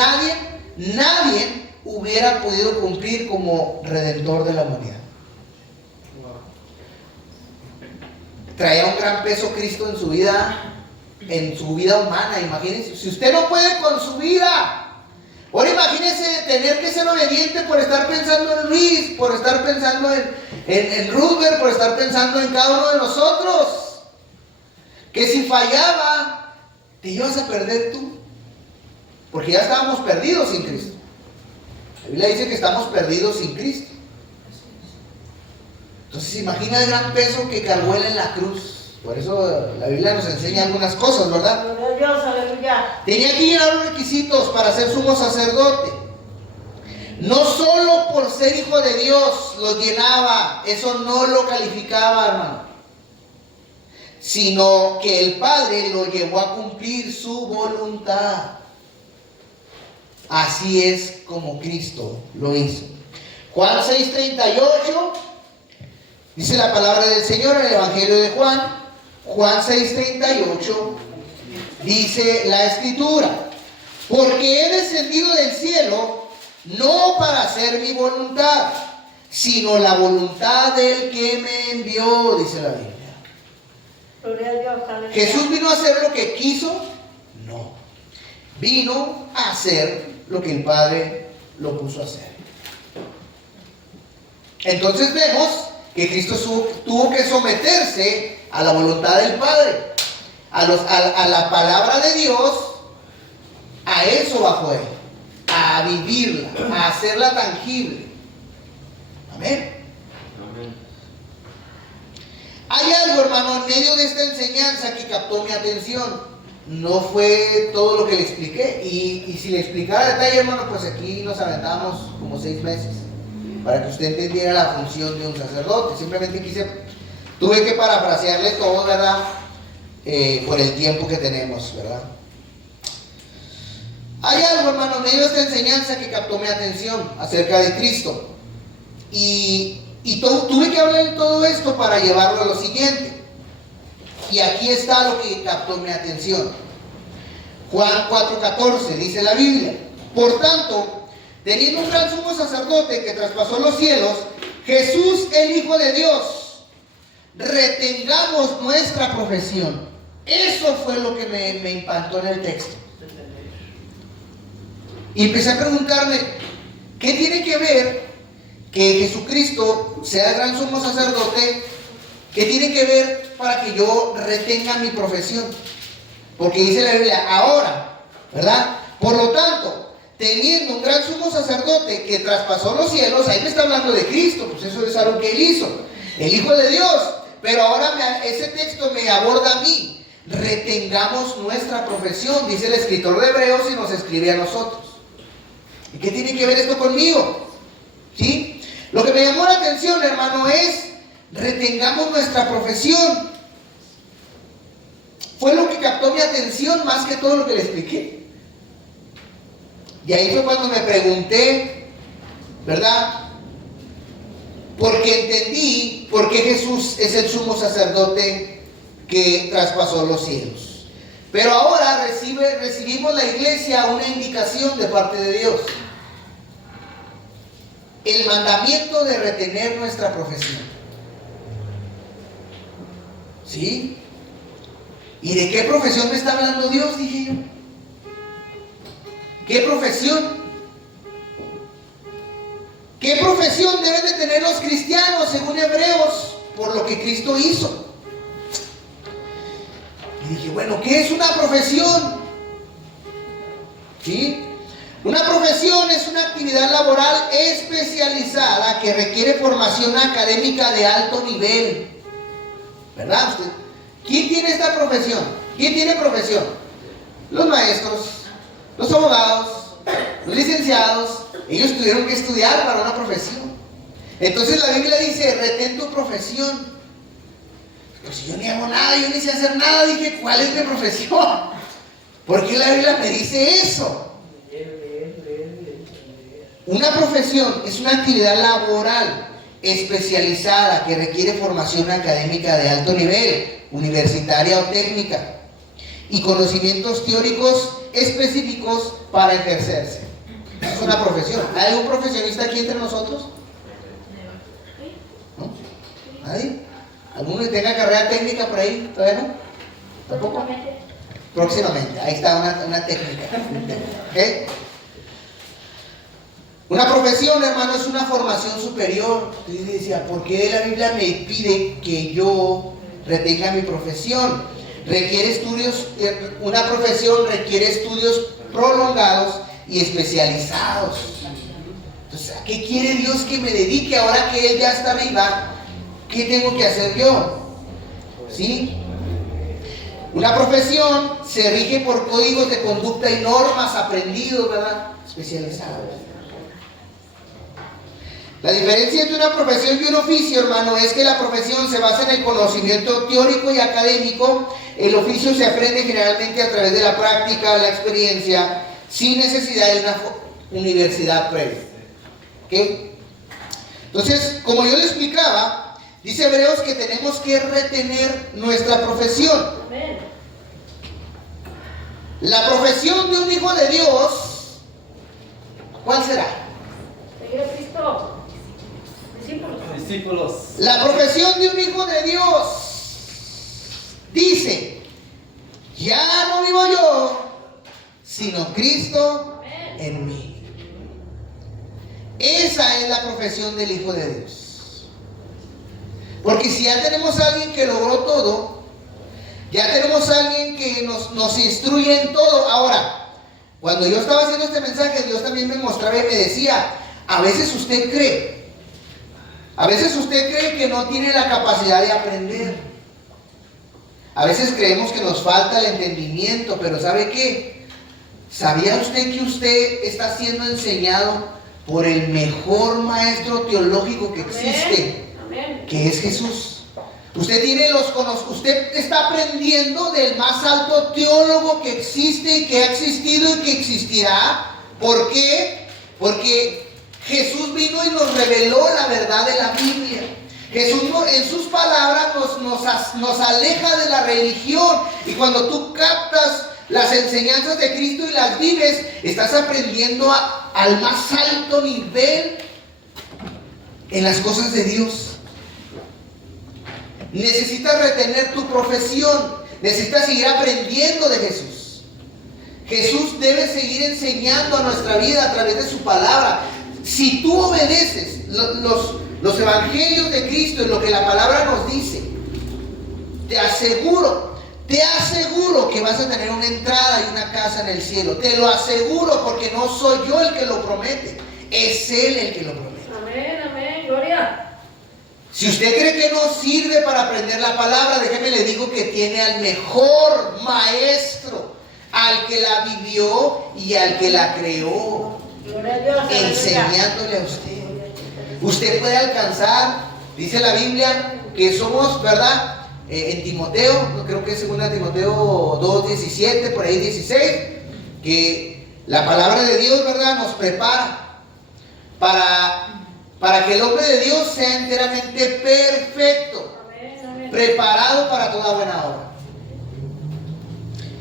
nadie hubiera podido cumplir como redentor de la humanidad. Traía un gran peso Cristo en su vida humana. Imagínense, si usted no puede con su vida, ahora imagínese tener que ser obediente por estar pensando en Luis, por estar pensando en Roosevelt, por estar pensando en cada uno de nosotros, que si fallaba te ibas a perder tú, porque ya estábamos perdidos sin Cristo. La Biblia dice que estamos perdidos sin Cristo. Entonces imagina el gran peso que cargó Él en la cruz. Por eso la Biblia nos enseña algunas cosas, ¿verdad? Dios, aleluya. Tenía que llenar los requisitos para ser sumo sacerdote. No solo por ser hijo de Dios lo llenaba, eso no lo calificaba, hermano. sino que el Padre lo llevó a cumplir su voluntad. Así es como Cristo lo hizo. Juan 6:38 dice la palabra del Señor en el Evangelio de Juan. Juan 6:38 dice la Escritura: porque he descendido del cielo no para hacer mi voluntad, sino la voluntad del que me envió, dice la Biblia. Gloria a Dios, aleluya. ¿Jesús vino a hacer lo que quiso? No. Vino a hacer lo que el Padre lo puso a hacer. Entonces vemos que Cristo tuvo que someterse a la voluntad del Padre, a la palabra de Dios. A eso bajó Él, a vivirla, a hacerla tangible. Amén. Hay algo, hermano, en medio de esta enseñanza que captó mi atención. No fue todo lo que le expliqué. Y si le explicara detalle, hermano, pues aquí nos aventamos como 6 meses para que usted entendiera la función de un sacerdote. Simplemente tuve que parafrasearle todo, ¿verdad? Por el tiempo que tenemos, ¿verdad? Hay algo, hermano, en medio de esta enseñanza que captó mi atención acerca de Cristo. Y tuve que hablar de todo esto para llevarlo a lo siguiente. Y aquí está lo que captó mi atención. Juan 4:14 dice la Biblia: por tanto, teniendo un gran sumo sacerdote que traspasó los cielos, Jesús el Hijo de Dios, retengamos nuestra profesión. Eso fue lo que me impactó en el texto. Y empecé a preguntarme, ¿qué tiene que ver que Jesucristo sea el gran sumo sacerdote? ¿Qué tiene que ver para que yo retenga mi profesión? Porque dice la Biblia, ahora, ¿verdad? Por lo tanto, teniendo un gran sumo sacerdote que traspasó los cielos, ahí me está hablando de Cristo, pues eso es algo que Él hizo, el Hijo de Dios. Pero ahora ese texto me aborda a mí. Retengamos nuestra profesión, dice el escritor de Hebreos, y nos escribe a nosotros. ¿Y qué tiene que ver esto conmigo? ¿Sí? Lo que me llamó la atención, hermano, es retengamos nuestra profesión. Fue lo que captó mi atención más que todo lo que le expliqué. Y ahí fue cuando me pregunté, ¿verdad? Porque entendí por qué Jesús es el sumo sacerdote que traspasó los cielos. Pero ahora recibimos la iglesia una indicación de parte de Dios. El mandamiento de retener nuestra profesión. ¿Sí? ¿Y de qué profesión me está hablando Dios? Dije yo. ¿Qué profesión? ¿Qué profesión deben de tener los cristianos según Hebreos por lo que Cristo hizo? Y dije, bueno, ¿qué es una profesión? ¿Sí? Una profesión es una actividad laboral especializada que requiere formación académica de alto nivel. ¿Verdad usted? ¿Quién tiene esta profesión? ¿Quién tiene profesión? Los maestros, los abogados, los licenciados. Ellos tuvieron que estudiar para una profesión. Entonces la Biblia dice, retén tu profesión. Pero si yo ni hago nada, yo ni sé hacer nada, dije, ¿cuál es mi profesión? ¿Por qué la Biblia me dice eso? Una profesión es una actividad laboral especializada que requiere formación académica de alto nivel, universitaria o técnica, y conocimientos teóricos específicos para ejercerse. Es una profesión. ¿Hay algún profesionista aquí entre nosotros? ¿No? ¿Nadie? ¿Alguno que tenga carrera técnica por ahí? ¿Todavía no? ¿Tampoco? Próximamente. Ahí está una técnica. ¿Okay? Una profesión, hermano, es una formación superior. Usted decía, ¿por qué la Biblia me pide que yo retenga mi profesión? Requiere estudios, una profesión requiere estudios prolongados y especializados. Entonces, ¿a qué quiere Dios que me dedique ahora que Él ya está arriba? ¿Qué tengo que hacer yo? ¿Sí? Una profesión se rige por códigos de conducta y normas aprendidos, ¿verdad? Especializados. La diferencia entre una profesión y un oficio, hermano, es que la profesión se basa en el conocimiento teórico y académico. El oficio se aprende generalmente a través de la práctica, la experiencia, sin necesidad de una universidad previa. ¿Ok? Entonces, como yo le explicaba, dice Hebreos que tenemos que retener nuestra profesión. Amén. La profesión de un hijo de Dios, ¿cuál será? Seguir a Cristo. Discípulos. Discípulos. La profesión de un hijo de Dios dice: ya no vivo yo, sino Cristo en mí. Esa es la profesión del hijo de Dios. Porque si ya tenemos a alguien que logró todo, ya tenemos a alguien que nos instruye en todo. Ahora, cuando yo estaba haciendo este mensaje, Dios también me mostraba y me decía: a veces usted cree que no tiene la capacidad de aprender. A veces creemos que nos falta el entendimiento, pero ¿sabe qué? ¿Sabía usted que usted está siendo enseñado por el mejor maestro teológico que existe? Amén. Que es Jesús. Usted está aprendiendo del más alto teólogo que existe y que ha existido y que existirá. ¿Por qué? Porque Jesús vino y nos reveló la verdad de la Biblia. Jesús en sus palabras nos aleja de la religión. Y cuando tú captas las enseñanzas de Cristo y las vives, estás aprendiendo al más alto nivel en las cosas de Dios. Necesitas retener tu profesión. Necesitas seguir aprendiendo de Jesús. Jesús debe seguir enseñando a nuestra vida a través de su palabra. Si tú obedeces los evangelios de Cristo y lo que la palabra nos dice, te aseguro que vas a tener una entrada y una casa en el cielo. Te lo aseguro, porque no soy yo el que lo promete, es Él el que lo promete. Amén, amén, gloria. Si usted cree que no sirve para aprender la palabra, déjeme le digo que tiene al mejor maestro, al que la vivió y al que la creó, Gloria a Dios. Aleluya. enseñándole a usted. Usted puede alcanzar, dice la Biblia, que somos, ¿verdad? En Timoteo, creo que es 2 Timoteo 2:17, por ahí 16, que la palabra de Dios, ¿verdad?, nos prepara para que el hombre de Dios sea enteramente perfecto, Amén, amén. preparado para toda buena obra.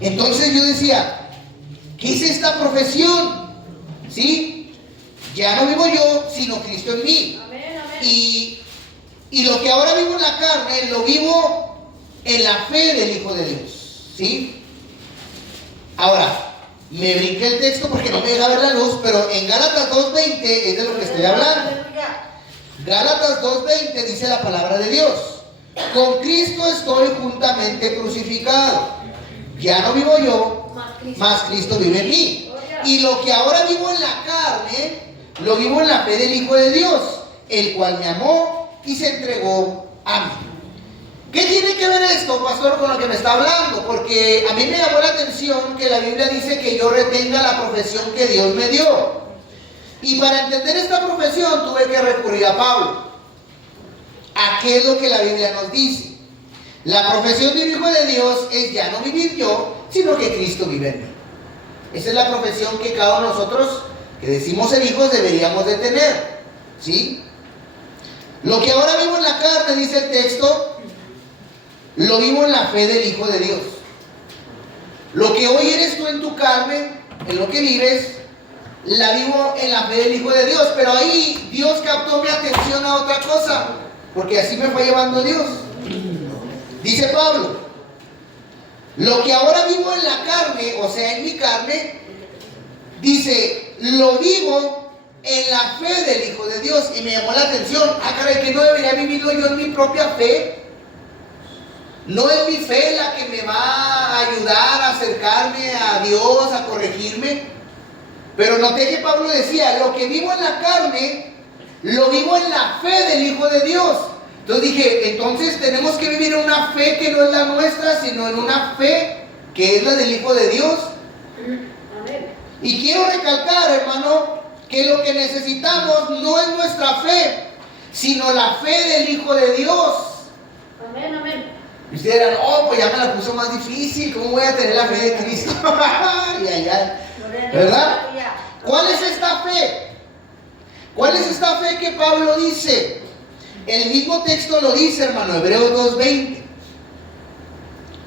Entonces yo decía: ¿qué es esta profesión? ¿Sí? Ya no vivo yo, sino Cristo en mí. Amén, amén. Y lo que ahora vivo en la carne, lo vivo en la fe del Hijo de Dios. ¿Sí? Ahora, me brinqué el texto porque no me deja ver la luz, pero en Gálatas 2:20 es de lo que estoy hablando. Aleluya. Gálatas 2:20 dice la palabra de Dios: con Cristo estoy juntamente crucificado. Ya no vivo yo, mas Cristo vive en mí. Y lo que ahora vivo en la carne, lo vivo en la fe del Hijo de Dios, el cual me amó y se entregó a mí. ¿Qué tiene que ver esto, pastor, con lo que me está hablando? Porque a mí me llamó la atención que la Biblia dice que yo retenga la profesión que Dios me dio. Y para entender esta profesión tuve que recurrir a Pablo. ¿A qué es lo que la Biblia nos dice? La profesión de un hijo de Dios es ya no vivir yo, sino que Cristo vive en mí. Esa es la profesión que cada uno de nosotros que decimos ser hijos deberíamos de tener. ¿Sí? Lo que ahora vivo en la carne, dice el texto, lo vivo en la fe del Hijo de Dios. Lo que hoy eres tú en tu carne, en lo que vives, la vivo en la fe del Hijo de Dios. Pero ahí Dios captó mi atención a otra cosa, porque así me fue llevando Dios. Dice Pablo: lo que ahora vivo en la carne, o sea, en mi carne, dice, lo vivo en la fe del Hijo de Dios. Y me llamó la atención: caray, que no debería vivirlo yo en mi propia fe. No es mi fe la que me va a ayudar a acercarme a Dios, a corregirme. Pero noté que Pablo decía: lo que vivo en la carne, lo vivo en la fe del Hijo de Dios. Entonces dije: entonces tenemos que vivir en una fe que no es la nuestra, sino en una fe que es la del Hijo de Dios. Amén. Y quiero recalcar, hermano, que lo que necesitamos no es nuestra fe, sino la fe del Hijo de Dios. Amén, amén. Y ustedes dirán, oh, pues ya me la puso más difícil, ¿cómo voy a tener la fe de Cristo? Ay, ay, ay. ¿Verdad? ¿Cuál es esta fe? ¿Cuál es esta fe que Pablo dice? El mismo texto lo dice, hermano, Hebreos 2:20.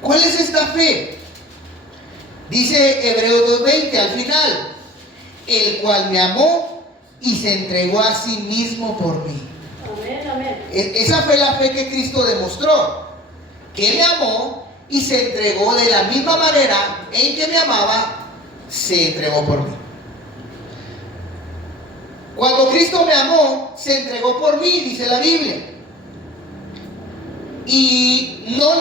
¿Cuál es esta fe? Dice Hebreos 2:20 al final, el cual me amó y se entregó a sí mismo por mí. Amén, amén. Esa fue la fe que Cristo demostró, que me amó y se entregó de la misma manera en que me amaba, se entregó por mí. Cuando Cristo me amó, se entregó por mí, dice la Biblia. Y no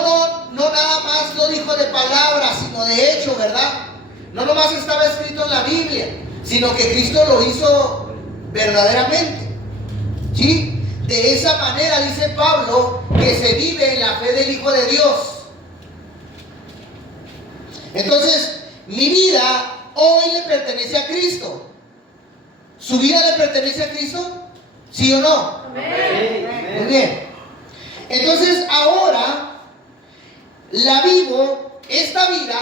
nada más lo dijo de palabras, sino de hecho, ¿verdad? No nomás estaba escrito en la Biblia, sino que Cristo lo hizo verdaderamente. ¿Sí? De esa manera dice Pablo que se vive en la fe del Hijo de Dios. Entonces, mi vida hoy le pertenece a Cristo. ¿Su vida le pertenece a Cristo? ¿Sí o no? Amén. Muy bien. Entonces ahora la vivo, esta vida,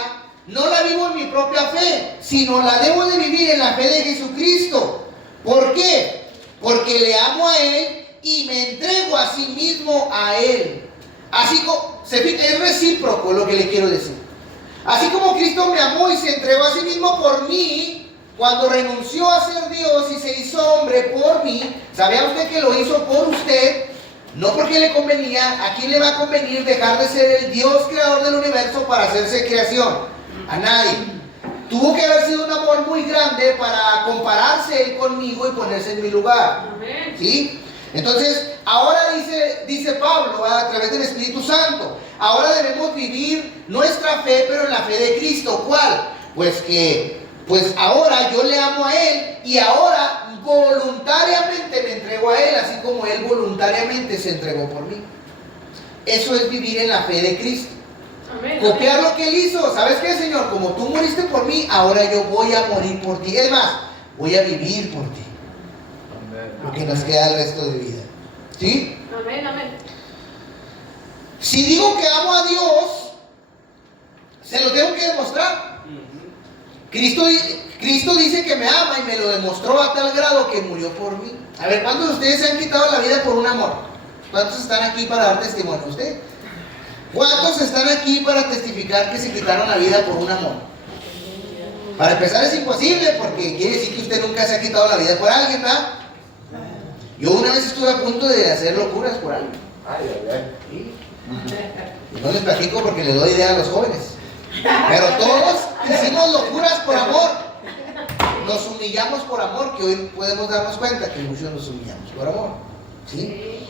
no la vivo en mi propia fe, sino la debo de vivir en la fe de Jesucristo. ¿Por qué? Porque le amo a Él y me entrego a sí mismo a Él. Así como, es recíproco lo que le quiero decir. Así como Cristo me amó y se entregó a sí mismo por mí, cuando renunció a ser Dios y se hizo hombre por mí, ¿sabía usted que lo hizo por usted? No porque le convenía. ¿A quién le va a convenir dejar de ser el Dios creador del universo para hacerse creación? A nadie. Tuvo que haber sido un amor muy grande para compararse Él conmigo y ponerse en mi lugar. Amén. ¿Sí? Entonces, ahora dice Pablo, a través del Espíritu Santo, ahora debemos vivir nuestra fe, pero en la fe de Cristo. ¿Cuál? Pues ahora yo le amo a Él y ahora voluntariamente me entrego a Él, así como Él voluntariamente se entregó por mí. Eso es vivir en la fe de Cristo. Amén. Copiar lo que Él hizo. ¿Sabes qué, Señor? Como tú moriste por mí, ahora yo voy a morir por ti. Es más, voy a vivir por ti. Lo que nos queda el resto de vida. ¿Sí? Amén, amén. Si digo que amo a Dios, se lo tengo que demostrar. Cristo dice que me ama y me lo demostró a tal grado que murió por mí. A ver, ¿cuántos de ustedes se han quitado la vida por un amor? ¿Cuántos están aquí para dar testimonio? ¿Usted? ¿Cuántos están aquí para testificar que se quitaron la vida por un amor? Para empezar es imposible, porque quiere decir que usted nunca se ha quitado la vida por alguien, ¿verdad? Yo una vez estuve a punto de hacer locuras por alguien. Y no les platico porque le doy idea a los jóvenes. Pero todos hicimos locuras por amor. Nos humillamos por amor, que hoy podemos darnos cuenta que muchos nos humillamos por amor. ¿Sí?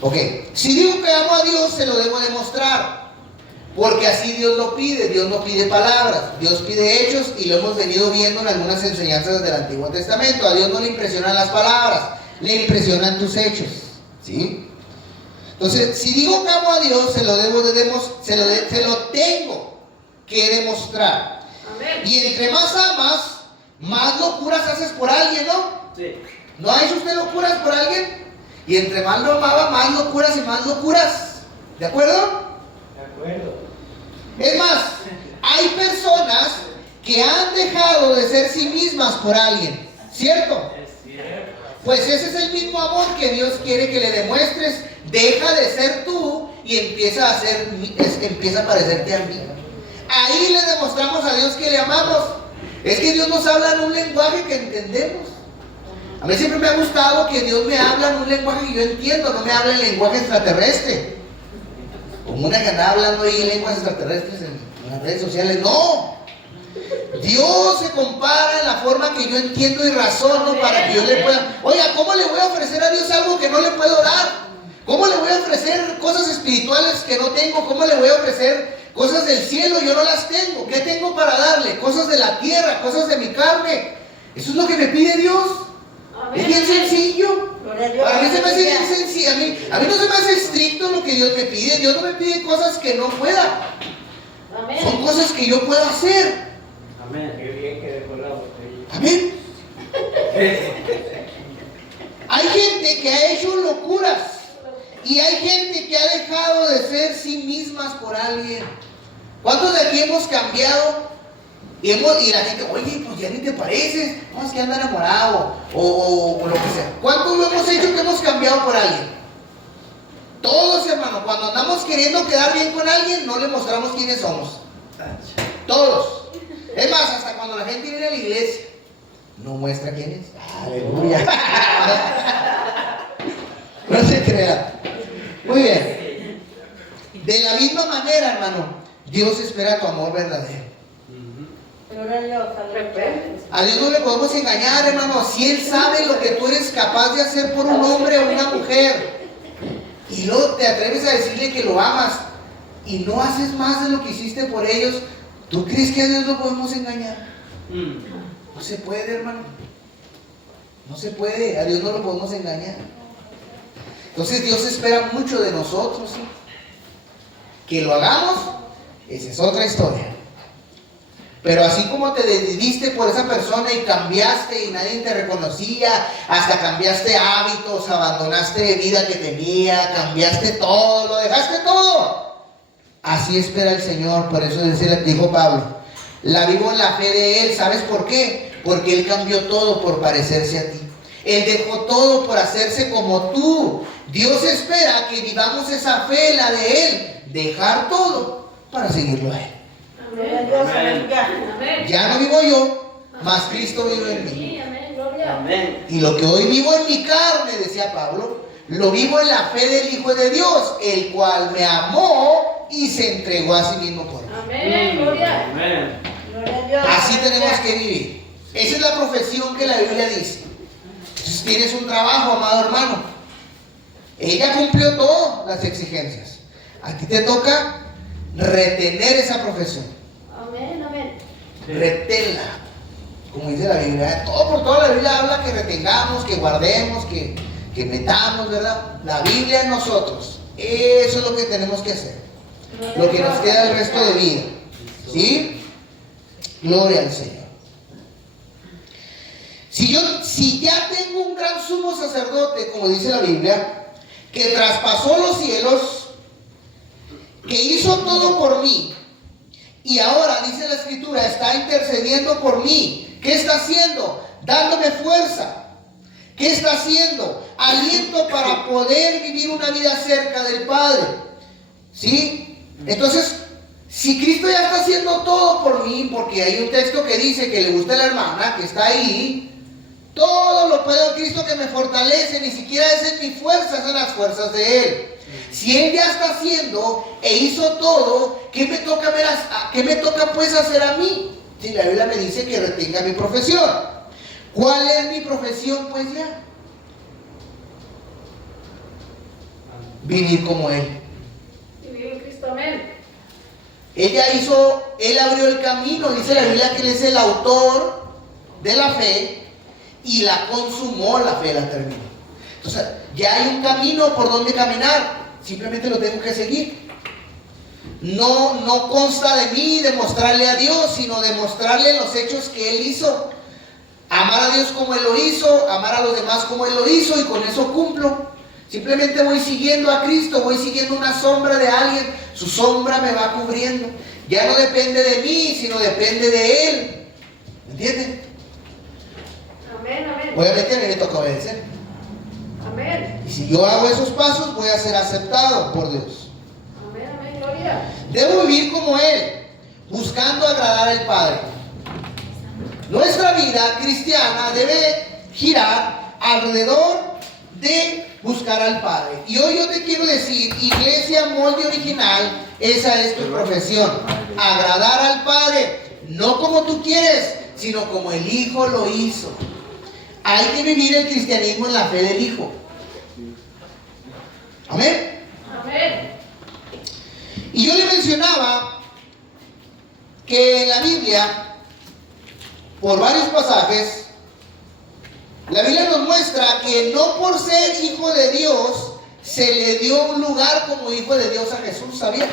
Ok. Si digo que amo a Dios, se lo debo demostrar. Porque así Dios lo pide. Dios no pide palabras, Dios pide hechos, y lo hemos venido viendo en algunas enseñanzas del Antiguo Testamento. A Dios no le impresionan las palabras, le impresionan tus hechos. ¿Sí? Entonces, si digo que amo a Dios, se lo tengo que demostrar. Amén. Y entre más amas, más locuras haces por alguien, ¿no? Sí. ¿No ha hecho usted locuras por alguien? Y entre más lo amaba, más locuras y más locuras. ¿De acuerdo? De acuerdo. Es más, hay personas que han dejado de ser sí mismas por alguien, ¿cierto? Es cierto. Pues ese es el mismo amor que Dios quiere que le demuestres. Deja de ser tú y empieza a parecerte a mí. Ahí le demostramos a Dios que le amamos. Es que Dios nos habla en un lenguaje que entendemos. A mí siempre me ha gustado que Dios me habla en un lenguaje que yo entiendo, no me habla en lenguaje extraterrestre. Como una que andaba hablando ahí en lenguas extraterrestres en las redes sociales. No. Dios se compara en la forma que yo entiendo y razono para que yo le pueda. Oiga, ¿cómo le voy a ofrecer a Dios algo que no le puedo dar? ¿Cómo le voy a ofrecer cosas espirituales que no tengo? ¿Cómo le voy a ofrecer cosas del cielo? Yo no las tengo. ¿Qué tengo para darle? Cosas de la tierra, cosas de mi carne. Eso es lo que me pide Dios. Amén. Es bien sencillo. Gloria a Dios. A mí se me hace bien sencillo. A mí no se me hace estricto lo que Dios me pide. Dios no me pide cosas que no pueda. Amén. Son cosas que yo puedo hacer. Amén. Qué bien que dejó la botella. Amén. Hay gente que ha hecho locuras y hay gente que ha dejado de ser sí mismas por alguien. ¿Cuántos de aquí hemos cambiado? Y la gente, oye, pues ya ni te pareces, no, es que anda enamorado o lo que sea. ¿Cuántos lo hemos hecho que hemos cambiado por alguien? Todos, hermano, cuando andamos queriendo quedar bien con alguien, no le mostramos quiénes somos. Todos. Es más, hasta cuando la gente viene a la iglesia, no muestra quién es. Aleluya. No se crea. Muy bien. De la misma manera, hermano, Dios espera tu amor verdadero. A Dios no le podemos engañar, hermano. Si Él sabe lo que tú eres capaz de hacer por un hombre o una mujer, y luego te atreves a decirle que lo amas, y no haces más de lo que hiciste por ellos, ¿tú crees que a Dios lo podemos engañar? No se puede, hermano. No se puede. A Dios no lo podemos engañar. Entonces Dios espera mucho de nosotros, ¿sí? Que lo hagamos, esa es otra historia. Pero así como te decidiste por esa persona y cambiaste y nadie te reconocía, hasta cambiaste hábitos, abandonaste vida que tenía, cambiaste todo, lo dejaste todo. Así espera el Señor. Por eso dijo Pablo, la vivo en la fe de Él. ¿Sabes por qué? Porque Él cambió todo por parecerse a ti. Él dejó todo por hacerse como tú. Dios espera que vivamos esa fe, la de Él, dejar todo para seguirlo a Él. Ya no vivo yo, mas Cristo vive en mí. Amén. Y lo que hoy vivo en mi carne, decía Pablo, lo vivo en la fe del Hijo de Dios, el cual me amó y se entregó a sí mismo por mí. Amén, gloria. Así tenemos que vivir. Esa es la profesión que la Biblia dice. Entonces tienes un trabajo, amado hermano. Ella cumplió todas las exigencias. A ti te toca retener esa profesión. Amén, amén. Reténla. Como dice la Biblia, por toda la Biblia habla que retengamos, que guardemos, que metamos, ¿verdad? La Biblia en nosotros. Eso es lo que tenemos que hacer. Lo que nos queda el resto de vida. ¿Sí? Gloria al Señor. Si ya tengo un gran sumo sacerdote, como dice la Biblia, que traspasó los cielos, que hizo todo por mí, y ahora, dice la Escritura, está intercediendo por mí. ¿Qué está haciendo? Dándome fuerza. ¿Qué está haciendo? Aliento para poder vivir una vida cerca del Padre. ¿Sí? Entonces, si Cristo ya está haciendo todo por mí, porque hay un texto que dice que le gusta a la hermana, que está ahí, todo lo puedo en Cristo que me fortalece, ni siquiera es en mi fuerza, son las fuerzas de Él. Si Él ya está haciendo e hizo todo, ¿qué me toca pues hacer a mí? Si la Biblia me dice que retenga mi profesión. ¿Cuál es mi profesión? Pues ya. Vivir como Él. Vivir en Cristo, amén. Él abrió el camino, dice la Biblia que Él es el autor de la fe y la consumó, la fe la terminó. Entonces, ya hay un camino por donde caminar, simplemente lo tengo que seguir. No consta de mí demostrarle a Dios, sino demostrarle los hechos que Él hizo. Amar a Dios como Él lo hizo, amar a los demás como Él lo hizo, y con eso cumplo. Simplemente voy siguiendo a Cristo, voy siguiendo una sombra de alguien, su sombra me va cubriendo. Ya no depende de mí, sino depende de Él. ¿Me entienden? Amén, amén. Obviamente a mí me toca obedecer. Amén. Y si yo hago esos pasos, voy a ser aceptado por Dios. Amén, amén, gloria. Debo vivir como Él, buscando agradar al Padre. Nuestra vida cristiana debe girar alrededor de buscar al Padre. Y hoy yo te quiero decir, Iglesia Molde Original, esa es tu profesión. Agradar al Padre, no como tú quieres, sino como el Hijo lo hizo. Hay que vivir el cristianismo en la fe del Hijo. Amén. Amén. Y yo le mencionaba que en la Biblia, por varios pasajes, la Biblia nos muestra que no por ser hijo de Dios se le dio un lugar como hijo de Dios a Jesús, ¿sabía?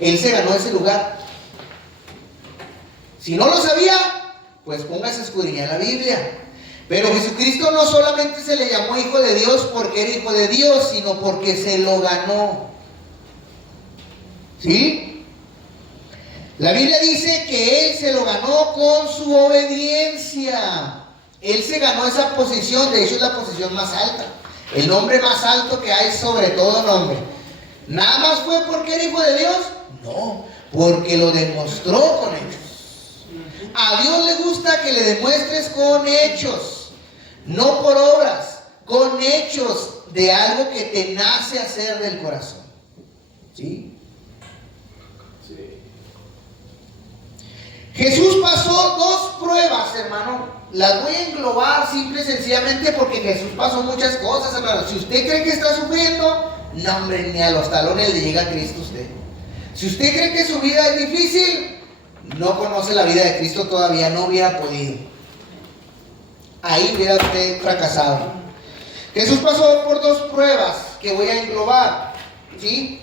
Él se ganó ese lugar. Si no lo sabía, pues póngase a escudriñar la Biblia. Pero Jesucristo no solamente se le llamó hijo de Dios porque era hijo de Dios, sino porque se lo ganó. ¿Sí? La Biblia dice que Él se lo ganó con su obediencia. Él se ganó esa posición, de hecho es la posición más alta. El nombre más alto que hay sobre todo nombre. ¿Nada más fue porque era hijo de Dios? No, porque lo demostró con hechos. A Dios le gusta que le demuestres con hechos, no por obras, con hechos de algo que te nace hacer del corazón. ¿Sí? Sí. Jesús pasó dos pruebas, hermano. Las voy a englobar simple y sencillamente porque Jesús pasó muchas cosas, hermano. Si usted cree que está sufriendo, no, hombre, ni a los talones le llega a Cristo usted. Si usted cree que su vida es difícil, no conoce la vida de Cristo todavía, no hubiera podido. Ahí hubiera usted fracasado. Jesús pasó por dos pruebas que voy a englobar, ¿sí?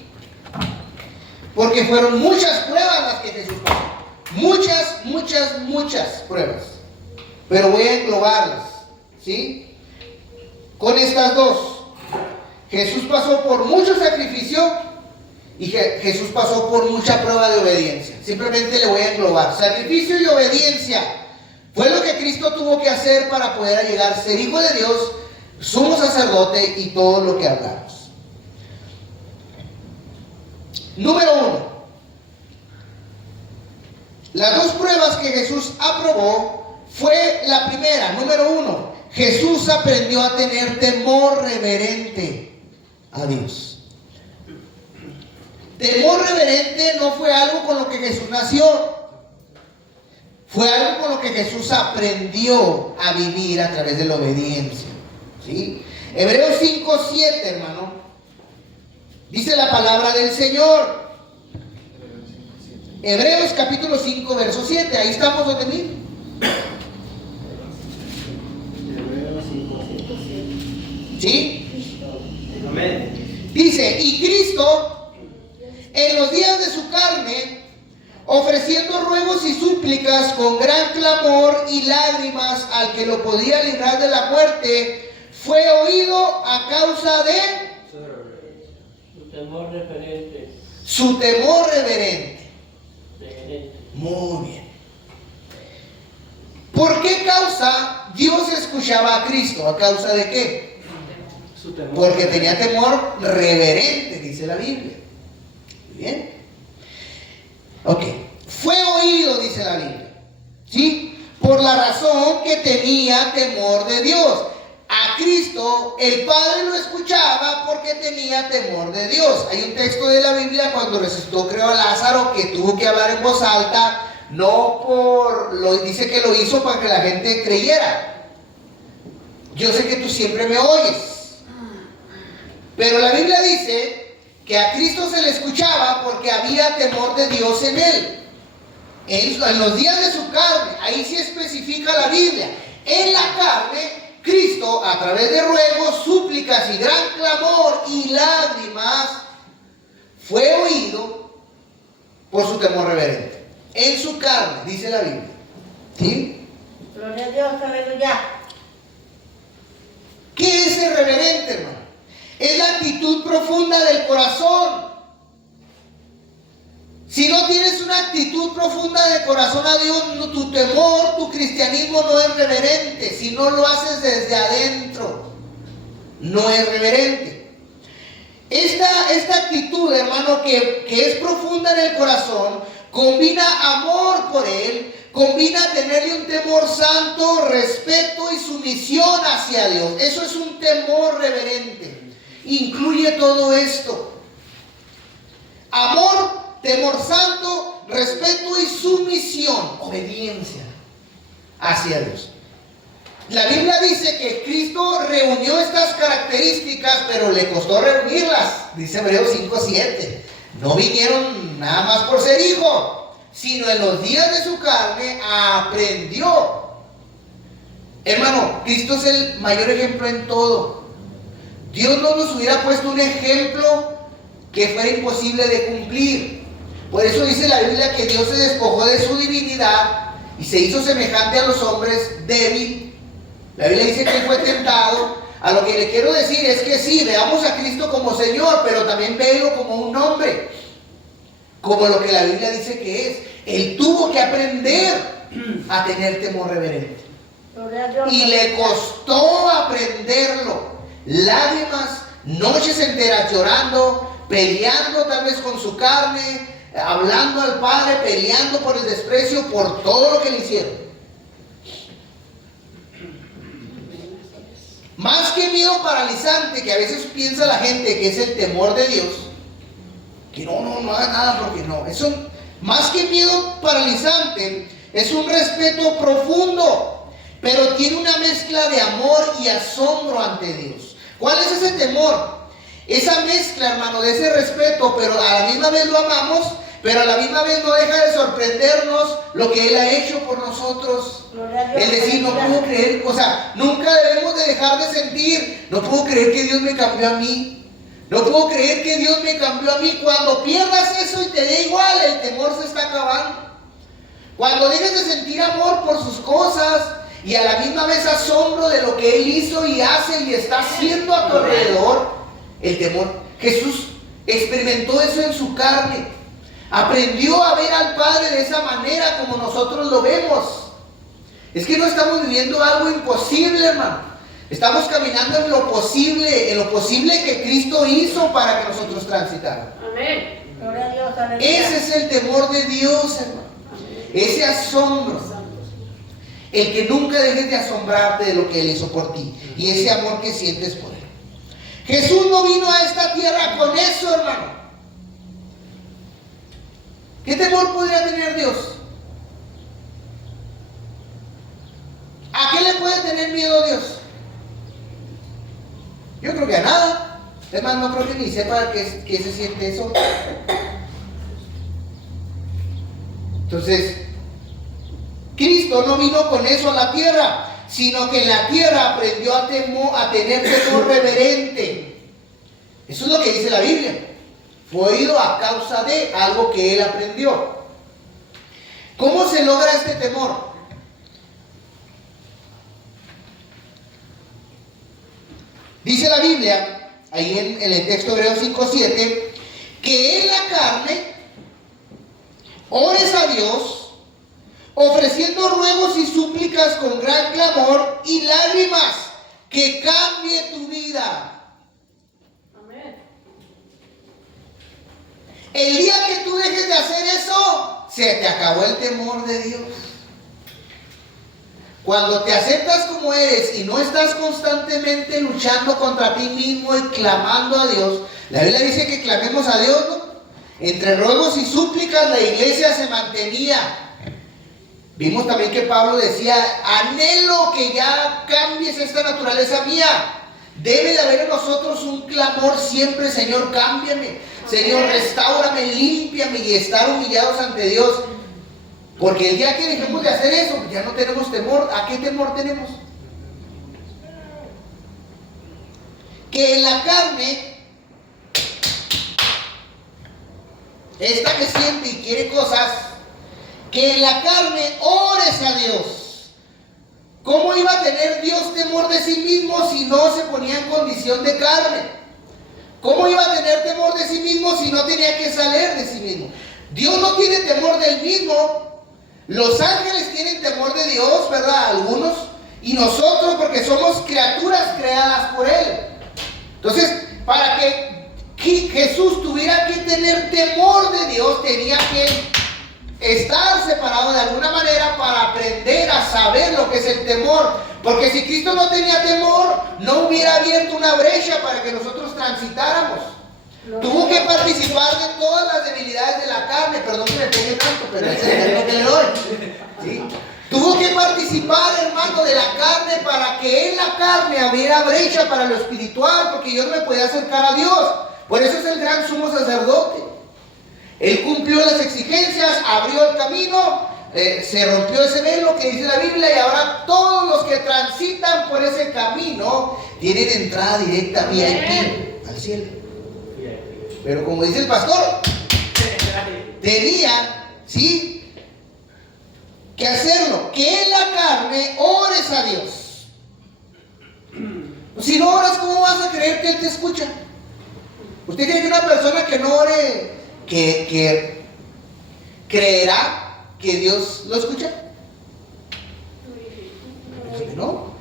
Porque fueron muchas pruebas las que Jesús pasó. Muchas pruebas. Pero voy a englobarlas, ¿sí? Con estas dos. Jesús pasó por mucho sacrificio y Jesús pasó por mucha prueba de obediencia. Simplemente le voy a englobar. Sacrificio y obediencia fue lo que Cristo tuvo que hacer para poder llegar a ser hijo de Dios, sumo sacerdote y todo lo que hablamos. Número 1. Las dos pruebas que Jesús aprobó fue la primera. Número 1. Jesús aprendió a tener temor reverente a Dios. Temor reverente no fue algo con lo que Jesús nació. Fue algo con lo que Jesús aprendió a vivir a través de la obediencia. ¿Sí? Hebreos 5:7, hermano. Dice la palabra del Señor. Hebreos capítulo 5, verso 7. Ahí estamos donde mismo. ¿Sí? Amén. Dice, y Cristo, en los días de su carne, ofreciendo ruegos y súplicas con gran clamor y lágrimas al que lo podía librar de la muerte, fue oído a causa de Su temor referente. su temor reverente. Reverente. Muy bien. ¿Por qué causa Dios escuchaba a Cristo? ¿A causa de qué? Su temor. Porque tenía temor reverente, dice la Biblia. Bien. Ok. Fue oído, dice la Biblia. ¿Sí? Por la razón que tenía temor de Dios. A Cristo el Padre lo escuchaba porque tenía temor de Dios. Hay un texto de la Biblia cuando resucitó, creo, a Lázaro, que tuvo que hablar en voz alta. Dice que lo hizo para que la gente creyera. Yo sé que tú siempre me oyes. Pero la Biblia dice que a Cristo se le escuchaba porque había temor de Dios en él. En los días de su carne, ahí sí especifica la Biblia. En la carne, Cristo, a través de ruegos, súplicas y gran clamor y lágrimas, fue oído por su temor reverente. En su carne, dice la Biblia. ¿Sí? Gloria a Dios, aleluya. ¿Qué es el reverente, hermano? Es la actitud profunda del corazón. Si no tienes una actitud profunda de corazón a Dios, tu temor, tu cristianismo no es reverente. Si no lo haces desde adentro, no es reverente. Esta actitud, hermano, que es profunda en el corazón, combina amor por Él, combina tenerle un temor santo, respeto y sumisión hacia Dios. Eso es un temor reverente. Incluye todo esto: amor, temor santo, respeto y sumisión, obediencia hacia Dios. La Biblia dice que Cristo reunió estas características, pero le costó reunirlas. Dice Hebreos 5:7. No vinieron nada más por ser hijo, sino en los días de su carne aprendió. Hermano, Cristo es el mayor ejemplo en todo. Dios no nos hubiera puesto un ejemplo que fuera imposible de cumplir. Por eso dice la Biblia que Dios se despojó de su divinidad y se hizo semejante a los hombres, débil, La Biblia dice que Él fue tentado. A lo que le quiero decir es que sí, veamos a Cristo como Señor, pero también véelo como un hombre, como lo que la Biblia dice que es. Él tuvo que aprender a tener temor reverente. Y le costó aprenderlo. Lágrimas, noches enteras llorando, peleando tal vez con su carne, hablando al Padre, peleando por el desprecio, por todo lo que le hicieron. Más que miedo paralizante, que a veces piensa la gente que es el temor de Dios, que no haga nada porque no. Eso, más que miedo paralizante, es un respeto profundo, pero tiene una mezcla de amor y asombro ante Dios. ¿Cuál es ese temor? Esa mezcla, hermano, de ese respeto, pero a la misma vez lo amamos, pero a la misma vez no deja de sorprendernos lo que Él ha hecho por nosotros. El decir, no puedo creer, o sea, nunca debemos de dejar de sentir, no puedo creer que Dios me cambió a mí. No puedo creer que Dios me cambió a mí. Cuando pierdas eso y te dé igual, el temor se está acabando. Cuando dejes de sentir amor por sus cosas y a la misma vez asombro de lo que Él hizo y hace y está haciendo a tu alrededor, el temor. Jesús experimentó eso en su carne. Aprendió a ver al Padre de esa manera como nosotros lo vemos. Es que no estamos viviendo algo imposible, hermano. Estamos caminando en lo posible que Cristo hizo para que nosotros transitáramos. Amén. Gloria a Dios, aleluya. Ese es el temor de Dios, hermano. Ese asombro. El que nunca dejes de asombrarte de lo que Él hizo por ti. Y ese amor que sientes por Él. Jesús no vino a esta tierra con eso, hermano. ¿Qué temor podría tener Dios? ¿A qué le puede tener miedo Dios? Yo creo que a nada. Es más, no creo que ni sepa que se siente eso. Entonces, Cristo no vino con eso a la tierra, sino que en la tierra aprendió a tener temor reverente. Eso es lo que dice la Biblia. Fue oído a causa de algo que Él aprendió. ¿Cómo se logra este temor? Dice la Biblia, ahí en el texto Hebreos 5:7, que en la carne ores a Dios, ofreciendo ruegos y súplicas con gran clamor y lágrimas, que cambie tu vida. El día que tú dejes de hacer eso, se te acabó el temor de Dios. Cuando te aceptas como eres y no estás constantemente luchando contra ti mismo y clamando a Dios, la Biblia dice que clamemos a Dios, ¿no? Entre ruegos y súplicas la iglesia se mantenía. Vimos también que Pablo decía, anhelo que ya cambies esta naturaleza mía. Debe de haber en nosotros un clamor siempre, Señor, cámbiame. Señor, restáurame, límpiame, y estar humillados ante Dios. Porque el día que dejemos de hacer eso, ya no tenemos temor. ¿A qué temor tenemos? Que en la carne, esta que siente y quiere cosas, que en la carne ores a Dios. ¿Cómo iba a tener Dios temor de sí mismo si no se ponía en condición de carne? ¿Cómo iba a tener temor de sí mismo si no tenía que salir de sí mismo? Dios no tiene temor del mismo. Los ángeles tienen temor de Dios, ¿verdad? Algunos. Y nosotros, porque somos criaturas creadas por Él. Entonces, para que Jesús tuviera que tener temor de Dios, tenía que estar separado de alguna manera para aprender a saber lo que es el temor. Porque si Cristo no tenía temor, no hubiera abierto una brecha para que nosotros transitáramos. Tuvo que participar de todas las debilidades de la carne. Perdón que me pegue tanto, pero es lo que le doy. ¿Sí? Tuvo que participar, hermano, de la carne para que en la carne abriera brecha para lo espiritual, porque yo no me podía acercar a Dios. Por eso es el gran sumo sacerdote. Él cumplió las exigencias, abrió el camino, se rompió ese velo que dice la Biblia, y ahora todos los que transitan por ese camino tienen entrada directa VIP al cielo. Pero como dice el pastor, tenía, ¿sí?, que hacerlo, que en la carne ores a Dios. Si no oras, ¿cómo vas a creer que Él te escucha? ¿Usted cree que una persona que no ore, que creerá que Dios lo escucha? Pienso que no.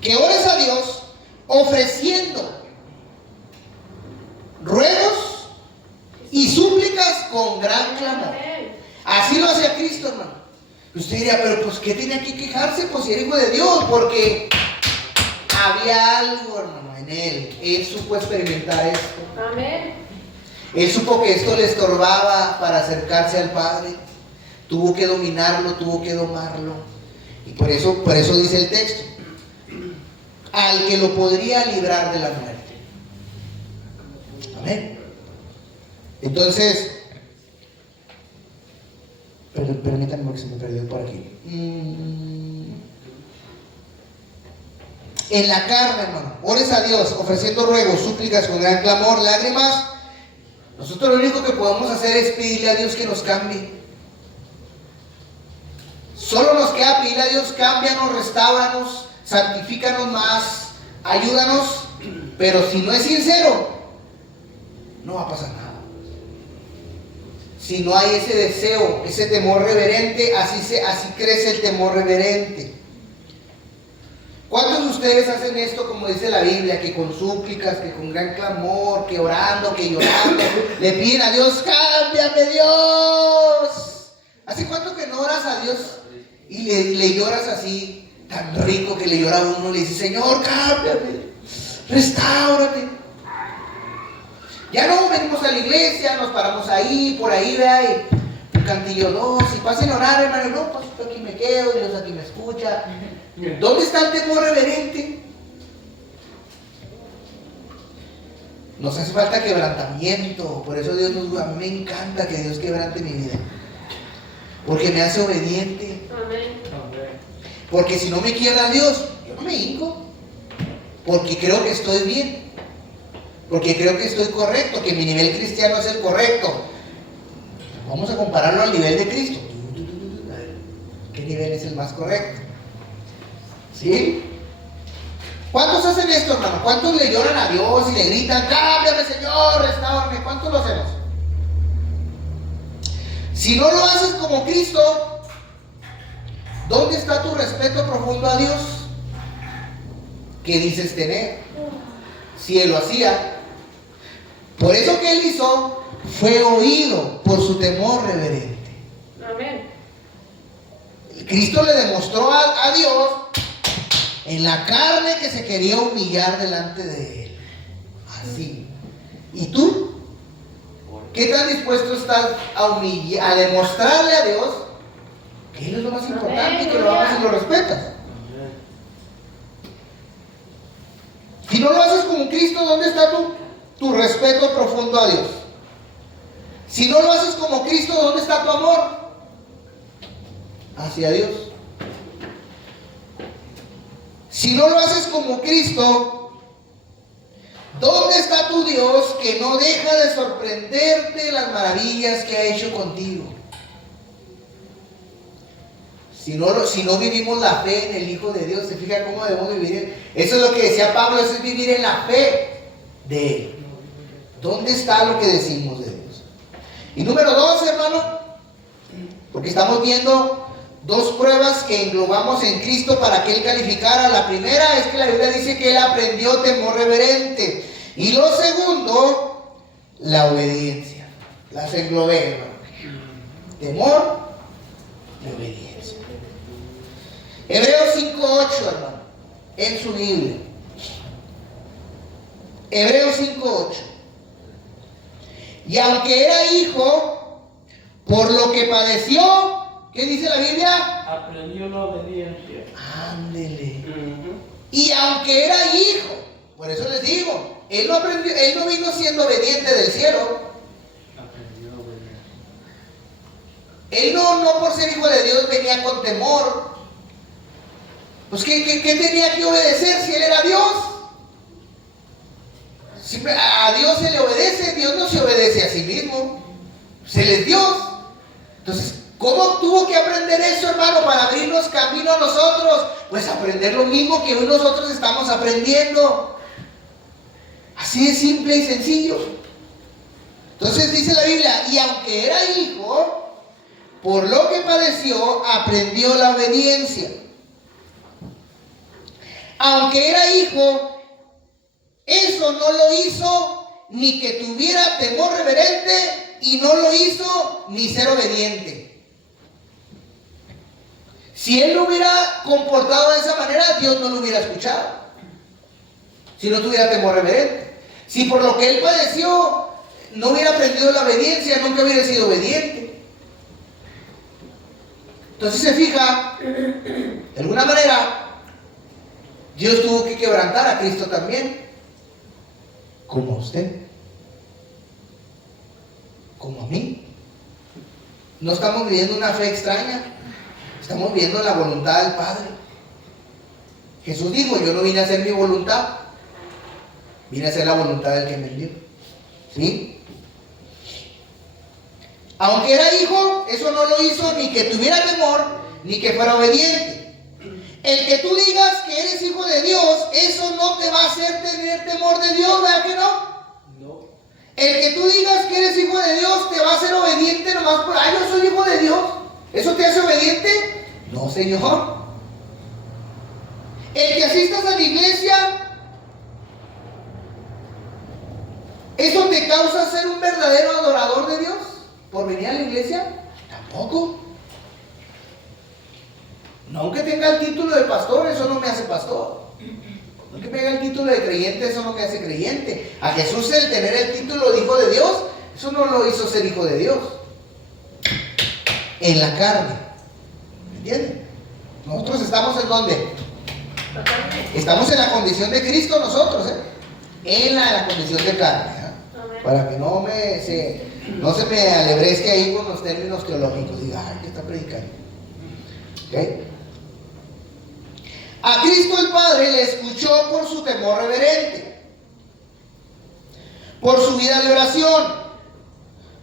Que ores a Dios ofreciendo ruegos y súplicas con gran clamor. Así lo hacía Cristo, hermano. Usted diría, pero pues ¿qué tenía que quejarse? Pues si era hijo de Dios, porque había algo, hermano, en Él. Él supo experimentar esto. Amén. Él supo que esto le estorbaba para acercarse al Padre. Tuvo que dominarlo, tuvo que domarlo. Y por eso dice el texto, al que lo podría librar de la muerte. Amén. Entonces, permítanme porque se me perdió por aquí. En la carne, hermano, ores a Dios ofreciendo ruegos, súplicas con gran clamor, lágrimas. Nosotros lo único que podemos hacer es pedirle a Dios que nos cambie. Solo nos queda pedirle a Dios, cámbianos, restáuranos, santifícanos más, ayúdanos. Pero si no es sincero, no va a pasar nada. Si no hay ese deseo, ese temor reverente, así crece el temor reverente. ¿Cuántos de ustedes hacen esto como dice la Biblia? Que con súplicas, que con gran clamor, que orando, que llorando, le piden a Dios, cámbiame Dios. ¿Hace cuánto que no oras a Dios y le lloras así, tan rico que le llora a uno, le dice, Señor, cámbiame, restáurate? Ya no venimos a la iglesia, nos paramos ahí, por ahí, vea, y un cantillo dos, y pasen a orar, hermano, no, pues yo aquí me quedo, Dios aquí me escucha. ¿Dónde está el temor reverente? Nos hace falta quebrantamiento. Por eso Dios a mí me encanta que Dios quebrante mi vida, porque me hace obediente. Amén. Porque si no me quiebra Dios, yo no me hinco, porque creo que estoy bien, porque creo que estoy correcto, que mi nivel cristiano es el correcto. Vamos a compararlo al nivel de Cristo. A ver, ¿qué nivel es el más correcto? ¿Sí? ¿Cuántos hacen esto, hermano? ¿Cuántos le lloran a Dios y le gritan, cámbiame Señor, restáurame? ¿Cuántos lo hacemos? Si no lo haces como Cristo, ¿dónde está tu respeto profundo a Dios? ¿Qué dices tener? Si Él lo hacía. Por eso que Él hizo, fue oído por su temor reverente. Amén. Cristo le demostró a Dios en la carne que se quería humillar delante de Él. Así. ¿Y tú? ¿Qué tan dispuesto estás a demostrarle a Dios que Él es lo más importante y que lo amas y lo respetas? Si no lo haces como Cristo, ¿dónde está tu respeto profundo a Dios? Si no lo haces como Cristo, ¿dónde está tu amor hacia Dios? Si no lo haces como Cristo, ¿dónde está tu Dios que no deja de sorprenderte las maravillas que ha hecho contigo? Si no vivimos la fe en el Hijo de Dios, ¿se fija cómo debemos vivir? Eso es lo que decía Pablo, eso es vivir en la fe de Él. ¿Dónde está lo que decimos de Dios? Y número 2, hermano, porque estamos viendo dos pruebas que englobamos en Cristo para que Él calificara. La primera es que la Biblia dice que Él aprendió temor reverente. Y lo segundo, la obediencia. Las englobé, hermano. Temor y obediencia. Hebreos 5:8, hermano, en su Biblia. Hebreos 5:8. Y aunque era hijo, por lo que padeció, ¿qué dice la Biblia? Aprendió la obediencia. Ándele. Y aunque era hijo, por eso les digo, él no vino siendo obediente del cielo. Aprendió la obediencia. Él no por ser hijo de Dios venía con temor. Pues ¿qué tenía que obedecer si él era Dios? Si a Dios se le obedece, Dios no se obedece a sí mismo. Se le es Dios. Entonces, ¿Cómo tuvo que aprender eso, hermano, para abrirnos camino a nosotros? Pues aprender lo mismo que hoy nosotros estamos aprendiendo. Así de simple y sencillo. Entonces dice la Biblia, y aunque era hijo, por lo que padeció, aprendió la obediencia. Aunque era hijo, eso no lo hizo ni que tuviera temor reverente, y no lo hizo ni ser obediente. Si él no hubiera comportado de esa manera, Dios no lo hubiera escuchado. Si no tuviera temor reverente. Si por lo que él padeció no hubiera aprendido la obediencia, nunca hubiera sido obediente. Entonces se fija, de alguna manera, Dios tuvo que quebrantar a Cristo también. Como a usted. Como a mí. No estamos viviendo una fe extraña. Estamos viviendo la voluntad del Padre. Jesús dijo, yo no vine a hacer mi voluntad, vine a hacer la voluntad del que me envió. ¿Sí? Aunque era hijo, eso no lo hizo ni que tuviera temor, ni que fuera obediente. El que tú digas que eres hijo de Dios, eso no te va a hacer tener temor de Dios, ¿verdad que no? No. El que tú digas que eres hijo de Dios, te va a hacer obediente nomás por, yo soy hijo de Dios. ¿Eso te hace obediente? No, Señor. El que asistas a la iglesia, ¿eso te causa ser un verdadero adorador de Dios por venir a la iglesia? Tampoco. No, aunque tenga el título de pastor, eso no me hace pastor. Aunque tenga el título de creyente, eso no me hace creyente. A Jesús el tener el título de hijo de Dios, eso no lo hizo ser hijo de Dios. En la carne. ¿Me entienden? Nosotros estamos en ¿dónde? La carne. Estamos en la condición de Cristo nosotros, en la condición de carne, Amén. para que no se me alebreste ahí con los términos teológicos. Diga, ay, ¿qué está predicando? ¿Okay? A Cristo el Padre le escuchó por su temor reverente, por su vida de oración,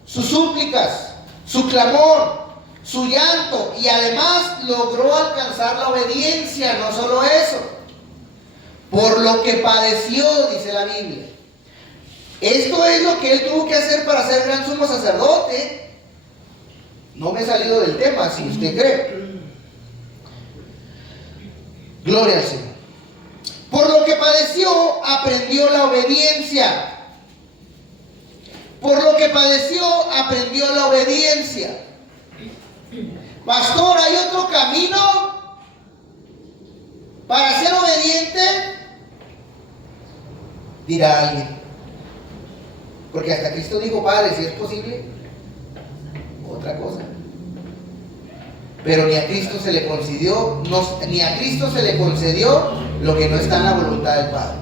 sus súplicas, su clamor, su llanto, y además logró alcanzar la obediencia. No solo eso, por lo que padeció, dice la Biblia. Esto es lo que él tuvo que hacer para ser gran sumo sacerdote. No me he salido del tema, si usted cree. Gloria al Señor. Por lo que padeció, aprendió la obediencia. Por lo que padeció, aprendió la obediencia. Pastor, ¿hay otro camino para ser obediente? Dirá alguien. Porque hasta Cristo dijo, Padre, si es posible, otra cosa. Pero ni a Cristo se le concedió, ni a Cristo se le concedió lo que no está en la voluntad del Padre.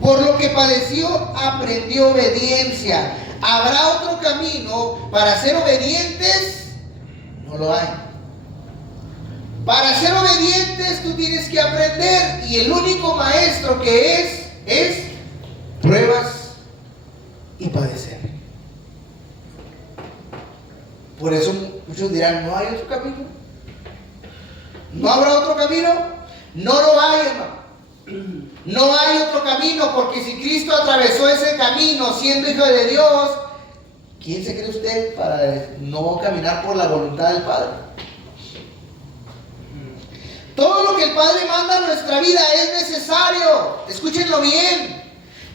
Por lo que padeció, aprendió obediencia. ¿Habrá otro camino para ser obedientes? No lo hay. Para ser obedientes tú tienes que aprender, y el único maestro que es pruebas y padecer. Por eso muchos dirán, ¿no hay otro camino? ¿No habrá otro camino? No lo hay, hermano. No hay otro camino, porque si Cristo atravesó ese camino siendo hijo de Dios, ¿quién se cree usted para no caminar por la voluntad del Padre? Todo lo que el Padre manda a nuestra vida es necesario. Escúchenlo bien.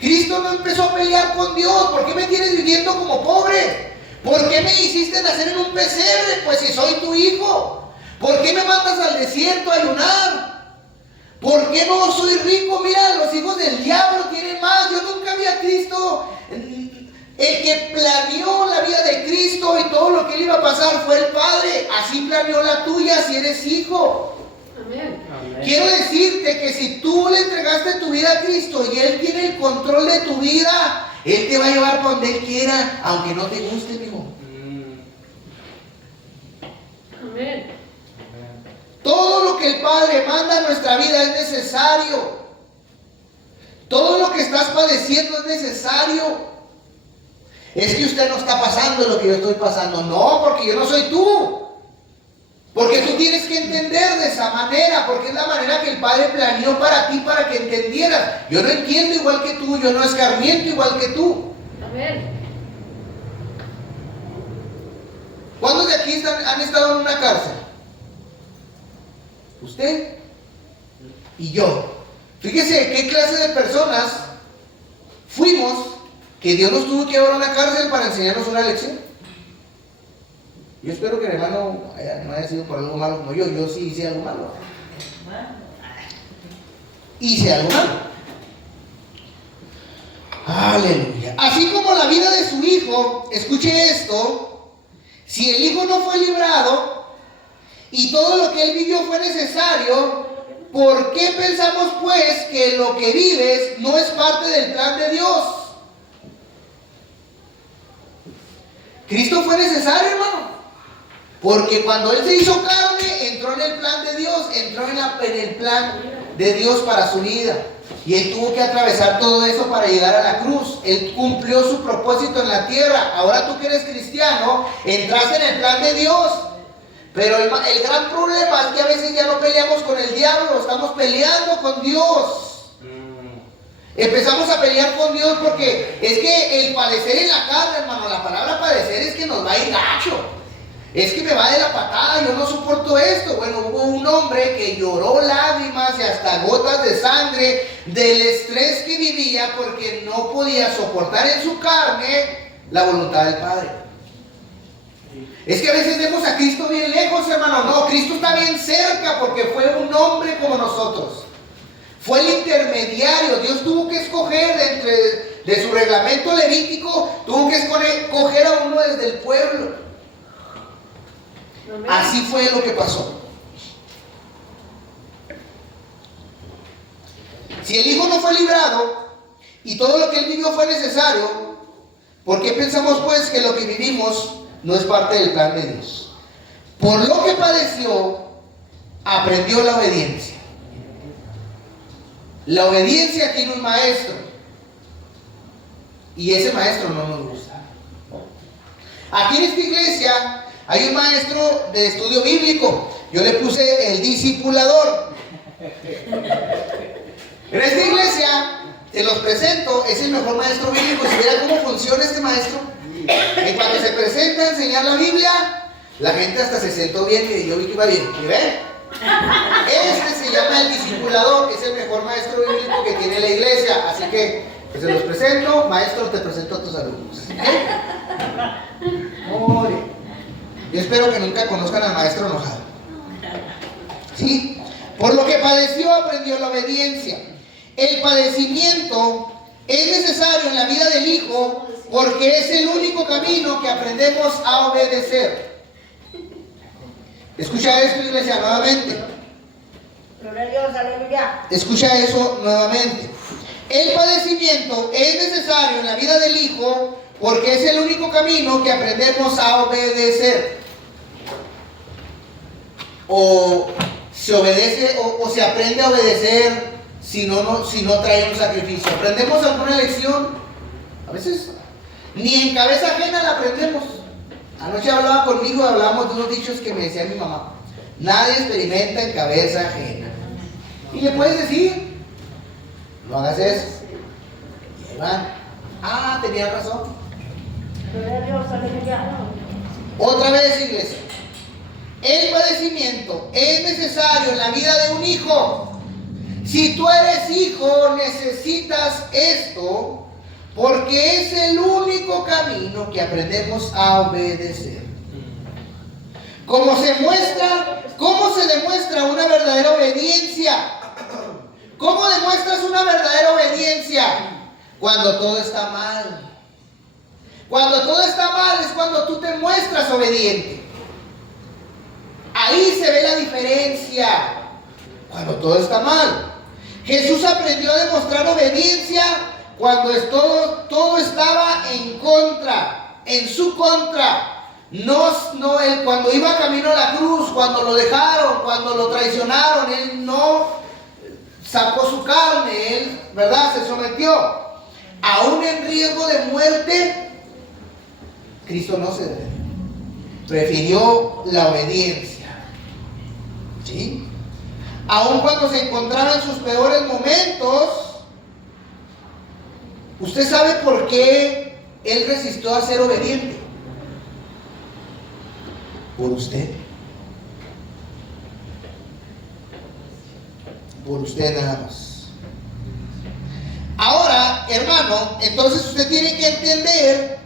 Cristo no empezó a pelear con Dios. ¿Por qué me tienes viviendo como pobre? ¿Por qué me hiciste nacer en un pesebre? Pues si soy tu hijo. ¿Por qué me mandas al desierto a ayunar? ¿Por qué no soy rico? Mira, los hijos del diablo tienen más. Yo nunca vi a Cristo. El que planeó la vida de Cristo y todo lo que le iba a pasar fue el Padre. Así planeó la tuya si eres hijo. Amén. Amén. Quiero decirte que si tú le entregaste tu vida a Cristo y Él tiene el control de tu vida, Él te va a llevar para donde Él quiera, aunque no te guste, mijo. Amén. Todo lo que el Padre manda a nuestra vida es necesario. Todo lo que estás padeciendo es necesario. Es que usted no está pasando lo que yo estoy pasando. No, porque yo no soy tú. Porque tú tienes que entender de esa manera, porque es la manera que el Padre planeó para ti, para que entendieras. Yo no entiendo igual que tú, yo no escarmiento igual que tú. Amén. ¿Cuántos de aquí han estado en una cárcel? Usted y yo. Fíjese qué clase de personas fuimos que Dios nos tuvo que llevar a una cárcel para enseñarnos una lección. Yo espero que el hermano no haya sido por algo malo como yo. Yo sí hice algo malo. Hice algo malo. Aleluya. Así como la vida de su hijo, escuche esto, si el hijo no fue librado y todo lo que él vivió fue necesario, ¿por qué pensamos pues que lo que vives no es parte del plan de Dios? Cristo fue necesario, hermano. Porque cuando Él se hizo carne, entró en el plan de Dios, entró en el plan de Dios para su vida. Y Él tuvo que atravesar todo eso para llegar a la cruz. Él cumplió su propósito en la tierra. Ahora tú que eres cristiano, entraste en el plan de Dios. Pero el gran problema es que a veces ya no peleamos con el diablo, estamos peleando con Dios. Empezamos a pelear con Dios porque es que el padecer en la carne, hermano, la palabra padecer es que nos va a ir gacho. Es que me va de la patada, yo no soporto esto. Bueno, hubo un hombre que lloró lágrimas y hasta gotas de sangre del estrés que vivía porque no podía soportar en su carne la voluntad del Padre. Es que a veces vemos a Cristo bien lejos, hermano. No, Cristo está bien cerca porque fue un hombre como nosotros. Fue el intermediario. Dios tuvo que escoger de su reglamento levítico, tuvo que escoger a uno desde el pueblo. Así fue lo que pasó. Si el hijo no fue librado y todo lo que él vivió fue necesario, ¿por qué pensamos pues que lo que vivimos no es parte del plan de Dios? Por lo que padeció, aprendió la obediencia. La obediencia tiene un maestro y ese maestro no nos gusta. Aquí en esta iglesia hay un maestro de estudio bíblico. Yo le puse el discipulador. En esta iglesia, te los presento, es el mejor maestro bíblico. Si viera cómo funciona este maestro, y cuando se presenta a enseñar la Biblia, la gente hasta se sentó bien y yo vi que iba bien. ¿Y ven? Este se llama el discipulador, que es el mejor maestro bíblico que tiene la iglesia. Así que, pues se los presento. Maestro, te presento a tus alumnos. Muy bien. Yo espero que nunca conozcan al maestro enojado. ¿Sí? Por lo que padeció, aprendió la obediencia. El padecimiento es necesario en la vida del hijo porque es el único camino que aprendemos a obedecer. Escucha esto, iglesia, nuevamente. Gloria a Dios, aleluya. Escucha eso nuevamente. El padecimiento es necesario en la vida del hijo porque es el único camino que aprendemos a obedecer. O se obedece o se aprende a obedecer si no trae un sacrificio. ¿Aprendemos alguna lección? A veces ni en cabeza ajena la aprendemos. Anoche hablaba conmigo, hablábamos de unos dichos que me decía mi mamá. Nadie experimenta en cabeza ajena. Y le puedes decir, no hagas eso. Y ahí van. Ah, tenía razón. Gloria a Dios, aleluya. Otra vez, iglesia. El padecimiento es necesario en la vida de un hijo. Si tú eres hijo, necesitas esto porque es el único camino que aprendemos a obedecer. ¿Cómo se demuestra una verdadera obediencia? ¿Cómo demuestras una verdadera obediencia? Cuando todo está mal. Cuando todo está mal es cuando tú te muestras obediente. Ahí se ve la diferencia. Cuando todo está mal. Jesús aprendió a demostrar obediencia cuando todo estaba en contra, en su contra. No, él cuando iba camino a la cruz, cuando lo dejaron, cuando lo traicionaron, él no sacó su carne, él, ¿verdad? Se sometió. Aún en riesgo de muerte, Cristo no se desvió. Prefirió la obediencia. ¿Sí? Aun cuando se encontraba en sus peores momentos, ¿usted sabe por qué Él resistió a ser obediente? Por usted. Por usted nada más. Ahora, hermano, entonces usted tiene que entender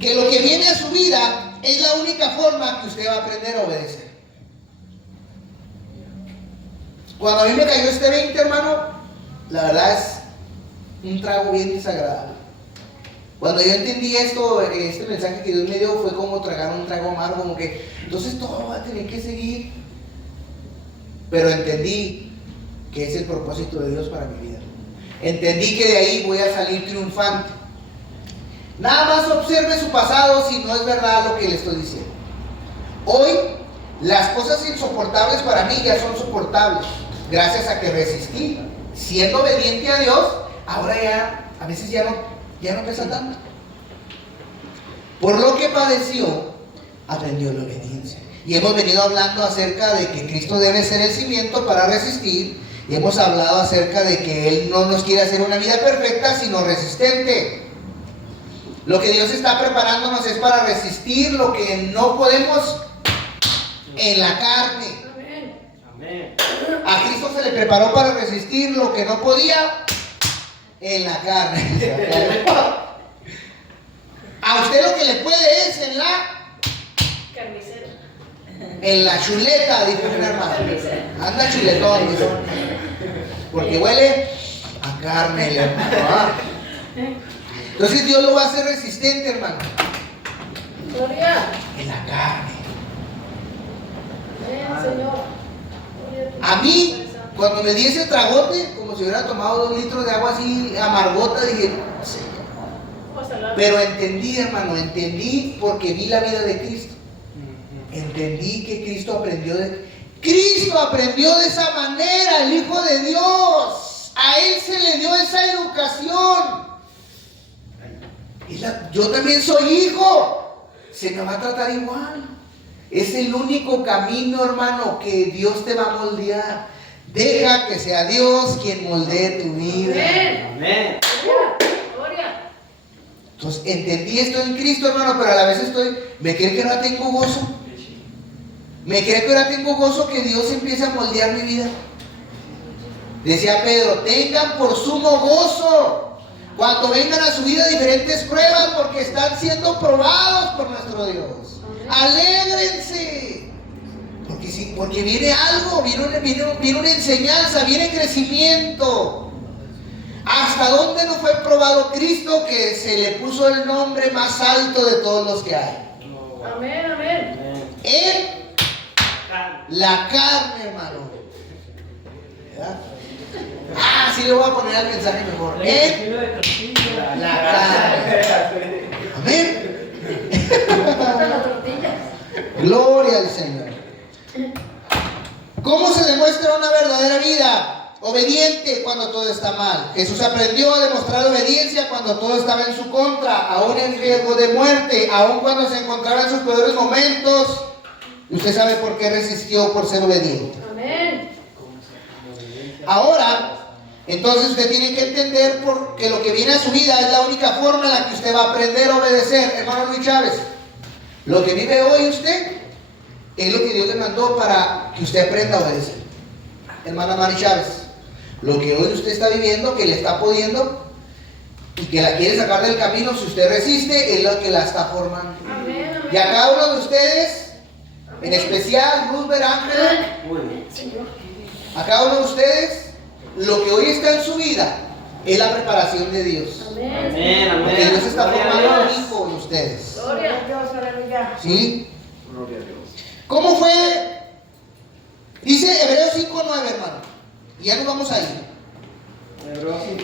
que lo que viene a su vida es la única forma que usted va a aprender a obedecer. Cuando a mí me cayó este 20, hermano, la verdad es un trago bien desagradable. Cuando yo entendí esto, este mensaje que Dios me dio fue como tragar un trago amargo, como que entonces todo va a tener que seguir. Pero entendí que es el propósito de Dios para mi vida. Entendí que de ahí voy a salir triunfante. Nada más observe su pasado si no es verdad lo que le estoy diciendo. Hoy, las cosas insoportables para mí ya son soportables, gracias a que resistí. Siendo obediente a Dios, ahora ya, a veces ya no pesa tanto. Por lo que padeció, aprendió la obediencia. Y hemos venido hablando acerca de que Cristo debe ser el cimiento para resistir. Y hemos hablado acerca de que Él no nos quiere hacer una vida perfecta, sino resistente. Lo que Dios está preparándonos es para resistir lo que no podemos en la carne. Amén. A Cristo se le preparó para resistir lo que no podía en la carne. A usted lo que le puede es Carnicero. en la chuleta, dijo un hermano. Anda chuletón, dice. Porque huele a carne, el hermano. Entonces Dios lo va a hacer resistente, hermano. Gloria. En la carne. Amén, Señor. A mí, cuando me di ese tragote, como si hubiera tomado 2 litros de agua así amargota, dije, Señor. Pero entendí, hermano, entendí porque vi la vida de Cristo. Entendí que Cristo aprendió de esa manera, el Hijo de Dios. A Él se le dio esa educación. Yo también soy hijo. Se me va a tratar igual. Es el único camino, hermano, que Dios te va a moldear. Deja que sea Dios quien moldee tu vida. Amén. Gloria. Entonces entendí esto en Cristo, hermano, pero a la vez ¿me cree que ahora tengo gozo? ¿Me cree que ahora tengo gozo que Dios empiece a moldear mi vida? Decía Pedro, tengan por sumo gozo cuando vengan a su vida diferentes pruebas, porque están siendo probados por nuestro Dios. Alégrense, porque viene algo, viene una enseñanza, viene crecimiento. ¿Hasta dónde no fue probado Cristo, que se le puso el nombre más alto de todos los que hay? Amén, amén. En la carne, hermano. ¿Verdad? Sí le voy a poner al mensaje mejor. En la carne. Amén. Faltan las tortillas. Gloria al Señor. ¿Cómo se demuestra una verdadera vida? Obediente cuando todo está mal. Jesús aprendió a demostrar obediencia cuando todo estaba en su contra, aún en riesgo de muerte, aún cuando se encontraba en sus peores momentos. Y usted sabe por qué resistió, por ser obediente. Amén. Ahora, entonces usted tiene que entender que lo que viene a su vida es la única forma en la que usted va a aprender a obedecer. Hermano Luis Chávez, lo que vive hoy usted es lo que Dios le mandó para que usted aprenda a obedecer. Hermana Mari Chávez, lo que hoy usted está viviendo, que le está pudiendo y que la quiere sacar del camino, si usted resiste, es lo que la está formando. Amén, amén. Y a cada uno de ustedes, en especial Luzber, Ángela, Señor. a cada uno de ustedes, lo que hoy está en su vida es la preparación de Dios. Amén. Amén, amén. Porque Dios está Gloria a formando un Dios. hijo en ustedes. Gloria a Dios, aleluya. ¿Sí? Gloria a Dios. ¿Cómo fue? Dice Hebreos 5:9, hermano. Y ya nos vamos a ir.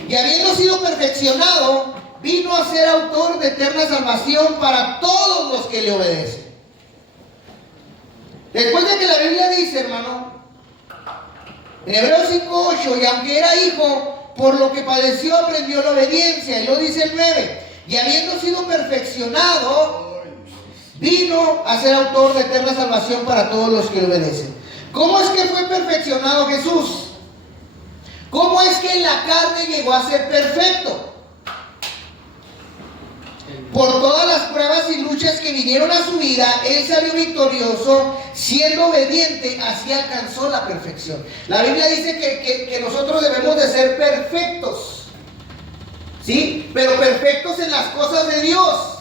Y habiendo sido perfeccionado, vino a ser autor de eterna salvación para todos los que le obedecen. Después de que la Biblia dice, hermano, en Hebreos 5:8, y aunque era hijo, por lo que padeció aprendió la obediencia. Y lo dice el 9. Y habiendo sido perfeccionado, vino a ser autor de eterna salvación para todos los que obedecen. ¿Cómo es que fue perfeccionado Jesús? ¿Cómo es que en la carne llegó a ser perfecto? Por todas las pruebas y luchas que vinieron a su vida, Él salió victorioso, siendo obediente, así alcanzó la perfección. La Biblia dice que nosotros debemos de ser perfectos, ¿sí? Pero perfectos en las cosas de Dios.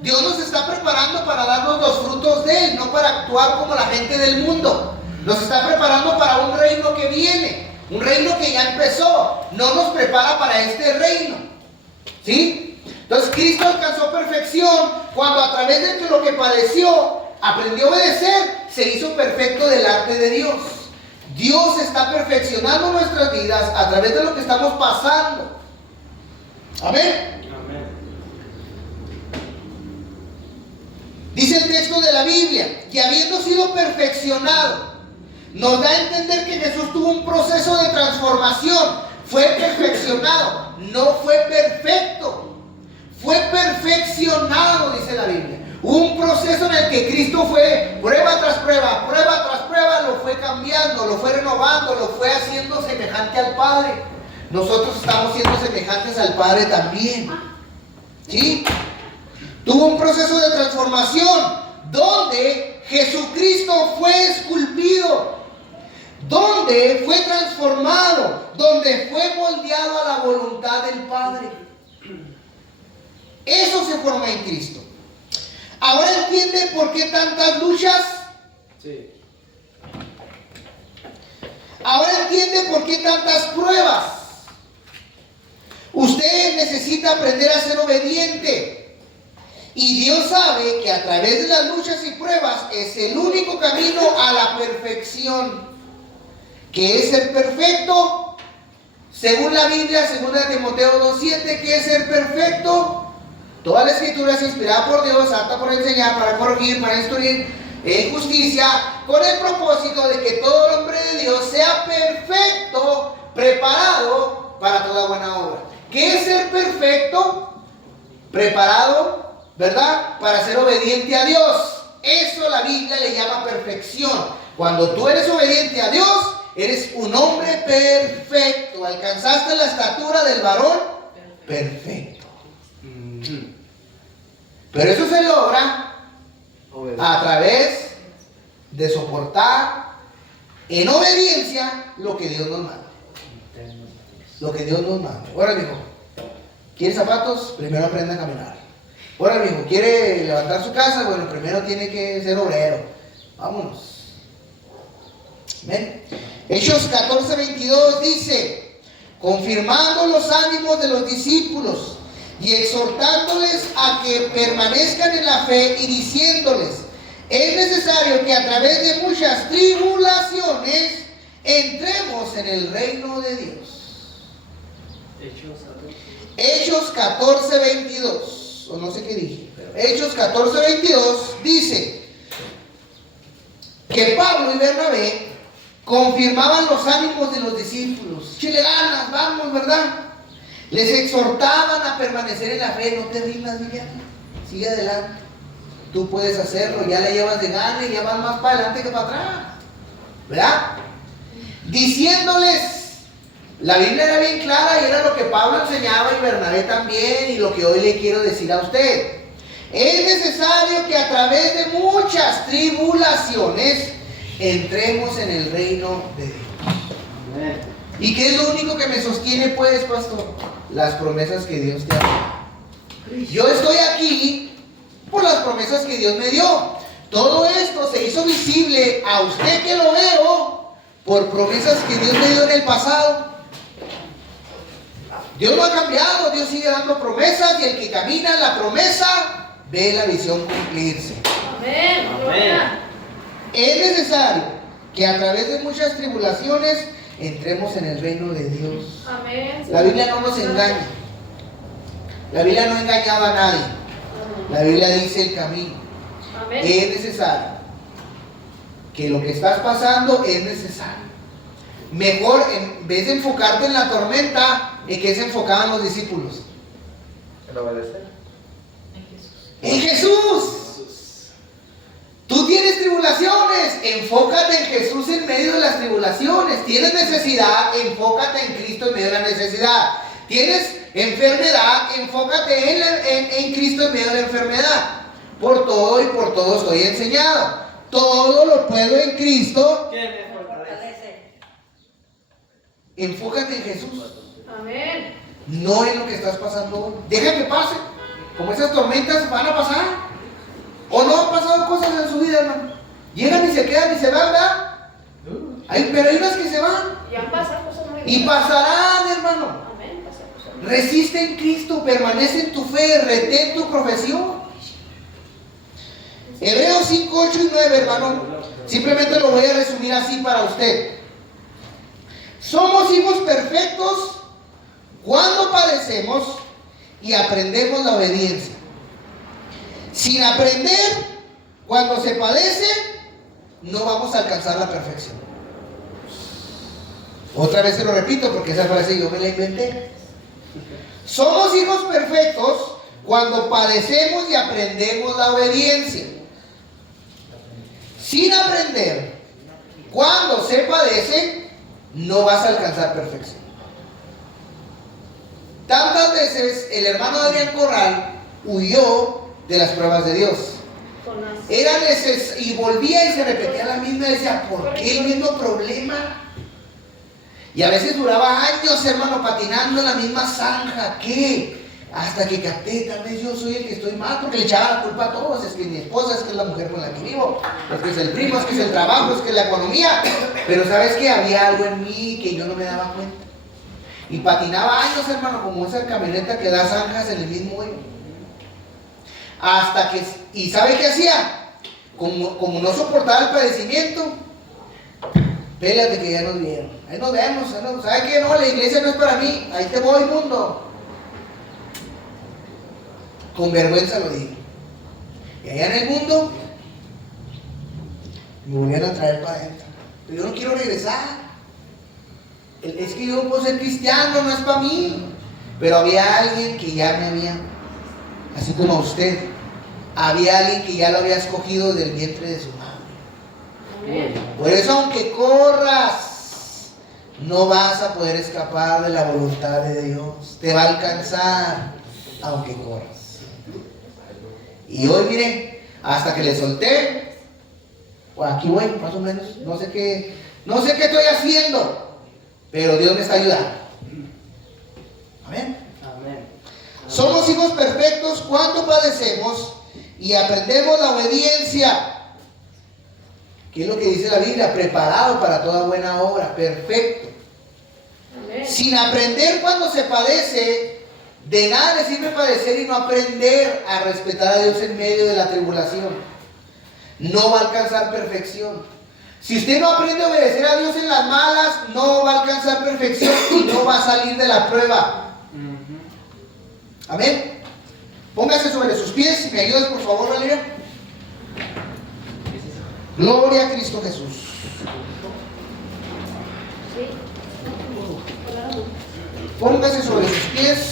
Dios nos está preparando para darnos los frutos de Él, no para actuar como la gente del mundo. Nos está preparando para un reino que viene, un reino que ya empezó. No nos prepara para este reino, ¿sí? Entonces Cristo alcanzó perfección cuando a través de lo que padeció, aprendió a obedecer, se hizo perfecto delante de Dios. Dios está perfeccionando nuestras vidas a través de lo que estamos pasando. Amén. Amén. Dice el texto de la Biblia que habiendo sido perfeccionado, nos da a entender que Jesús tuvo un proceso de transformación. Fue perfeccionado, no fue perfecto. Fue perfeccionado, dice la Biblia. Un proceso en el que Cristo fue prueba tras prueba, lo fue cambiando, lo fue renovando, lo fue haciendo semejante al Padre. Nosotros estamos siendo semejantes al Padre también, ¿sí? Tuvo un proceso de transformación donde Jesucristo fue esculpido, donde fue transformado, donde fue moldeado a la voluntad del Padre. Eso se formó en Cristo. ¿Ahora entiende por qué tantas luchas? Sí. ¿Ahora entiende por qué tantas pruebas? Usted necesita aprender a ser obediente. Y Dios sabe que a través de las luchas y pruebas es el único camino a la perfección. ¿Qué es ser perfecto? Según la Biblia, según Timoteo 2:7, ¿qué es ser perfecto? Toda la escritura es inspirada por Dios, apta por enseñar, para corregir, para instruir en justicia, con el propósito de que todo el hombre de Dios sea perfecto, preparado para toda buena obra. ¿Qué es ser perfecto? Preparado, ¿verdad? Para ser obediente a Dios. Eso la Biblia le llama perfección. Cuando tú eres obediente a Dios, eres un hombre perfecto. Alcanzaste la estatura del varón perfecto. Pero eso se logra a través de soportar en obediencia lo que Dios nos manda. Lo que Dios nos manda. Ahora, mijo, ¿quiere zapatos? Primero aprenda a caminar. Ahora, mijo, ¿quiere levantar su casa? Bueno, primero tiene que ser obrero. Vámonos. ¿Ven? Hechos 14:22 dice: confirmando los ánimos de los discípulos y exhortándoles a que permanezcan en la fe y diciéndoles: es necesario que a través de muchas tribulaciones entremos en el reino de Dios. Hechos 14:22, o no sé qué dije, pero Hechos 14:22 dice que Pablo y Bernabé confirmaban los ánimos de los discípulos. Chile ganas, vamos, ¿verdad? Les exhortaban a permanecer en la fe. No te rindas, Viviana, sigue adelante, tú puedes hacerlo, ya le llevas de gana y ya vas más para adelante que para atrás, ¿verdad? Diciéndoles, la Biblia era bien clara y era lo que Pablo enseñaba y Bernabé también, y lo que hoy le quiero decir a usted: es necesario que a través de muchas tribulaciones entremos en el reino de Dios. Amén. ¿Y qué es lo único que me sostiene, pues, pastor? Las promesas que Dios te ha dado. Yo estoy aquí por las promesas que Dios me dio. Todo esto se hizo visible a usted que lo veo por promesas que Dios me dio en el pasado. Dios no ha cambiado, Dios sigue dando promesas, y el que camina en la promesa ve la visión cumplirse. Amén. Amén. Es necesario que a través de muchas tribulaciones entremos en el reino de Dios. Amén. La Biblia no nos engaña. La Biblia no engañaba a nadie. La Biblia dice el camino. Amén. Es necesario que lo que estás pasando es necesario. Mejor, en vez de enfocarte en la tormenta, ¿En qué se enfocaban los discípulos? El obedecer. En Jesús. Tú tienes tribulaciones, enfócate en Jesús en medio de las tribulaciones. Tienes necesidad, enfócate en Cristo en medio de la necesidad. Tienes enfermedad, enfócate en Cristo en medio de la enfermedad. Por todo y por todo soy enseñado. Todo lo puedo en Cristo. ¿Quién me fortalece? Enfócate en Jesús, Amén. no en lo que estás pasando hoy. Deja que pase. Como esas tormentas van a pasar. ¿O no han pasado cosas en su vida, hermano? Llegan y se quedan y se van, ¿verdad? Pero hay unas que se van. Y han pasado cosas muy Y pasarán, hermano. Amén. Pasan cosas muy Resiste en Cristo, permanece en tu fe, retén tu profesión. Hebreos 5, 8 y 9, hermano. Simplemente lo voy a resumir así para usted. Somos hijos perfectos cuando padecemos y aprendemos la obediencia. Sin aprender, cuando se padece, no vamos a alcanzar la perfección. Otra vez se lo repito porque esa frase yo me la inventé. Somos hijos perfectos cuando padecemos y aprendemos la obediencia. Sin aprender, cuando se padece, no vas a alcanzar perfección. Tantas veces el hermano Adrián Corral huyó de las pruebas de Dios. Jonás. Y volvía y se repetía la misma, decía, ¿por qué el mismo problema? Y a veces duraba años, hermano, patinando en la misma zanja. ¿Qué? Hasta que capté, tal vez yo soy el que estoy mal, porque le echaba la culpa a todos. Es que es mi esposa, es que es la mujer con la que vivo, es que es el primo, es que es el trabajo, es que es la economía. Pero sabes que había algo en mí que yo no me daba cuenta. Y patinaba años, hermano, como esa camioneta que da zanjas en el mismo hoyo. Hasta que, ¿y sabe qué hacía? Como no soportaba el padecimiento, pélate que ya nos vieron. Ahí nos vemos, ¿sabe qué? No, la iglesia no es para mí, ahí te voy, mundo. Con vergüenza lo digo. Y allá en el mundo, me volvían a traer para adentro. Pero yo no quiero regresar. Es que yo no puedo ser cristiano, no es para mí. Pero había alguien que ya me había, así como a usted, había alguien que ya lo había escogido del vientre de su madre. Amén. Por eso, aunque corras, no vas a poder escapar de la voluntad de Dios. Te va a alcanzar, aunque corras. Y hoy, mire, hasta que le solté, pues aquí voy, más o menos. No sé qué estoy haciendo, pero Dios me está ayudando. Amén. Amén. Somos hijos perfectos cuando padecemos y aprendemos la obediencia. ¿Qué es lo que dice la Biblia? Preparado para toda buena obra, perfecto. Amén. Sin aprender cuando se padece, de nada le sirve padecer y no aprender a respetar a Dios en medio de la tribulación. No va a alcanzar perfección. Si usted no aprende a obedecer a Dios en las malas, no va a alcanzar perfección y no va a salir de la prueba. Amén. Póngase sobre sus pies. Si me ayudas, por favor, Valeria. Gloria a Cristo Jesús. Sí. Póngase sobre sus pies.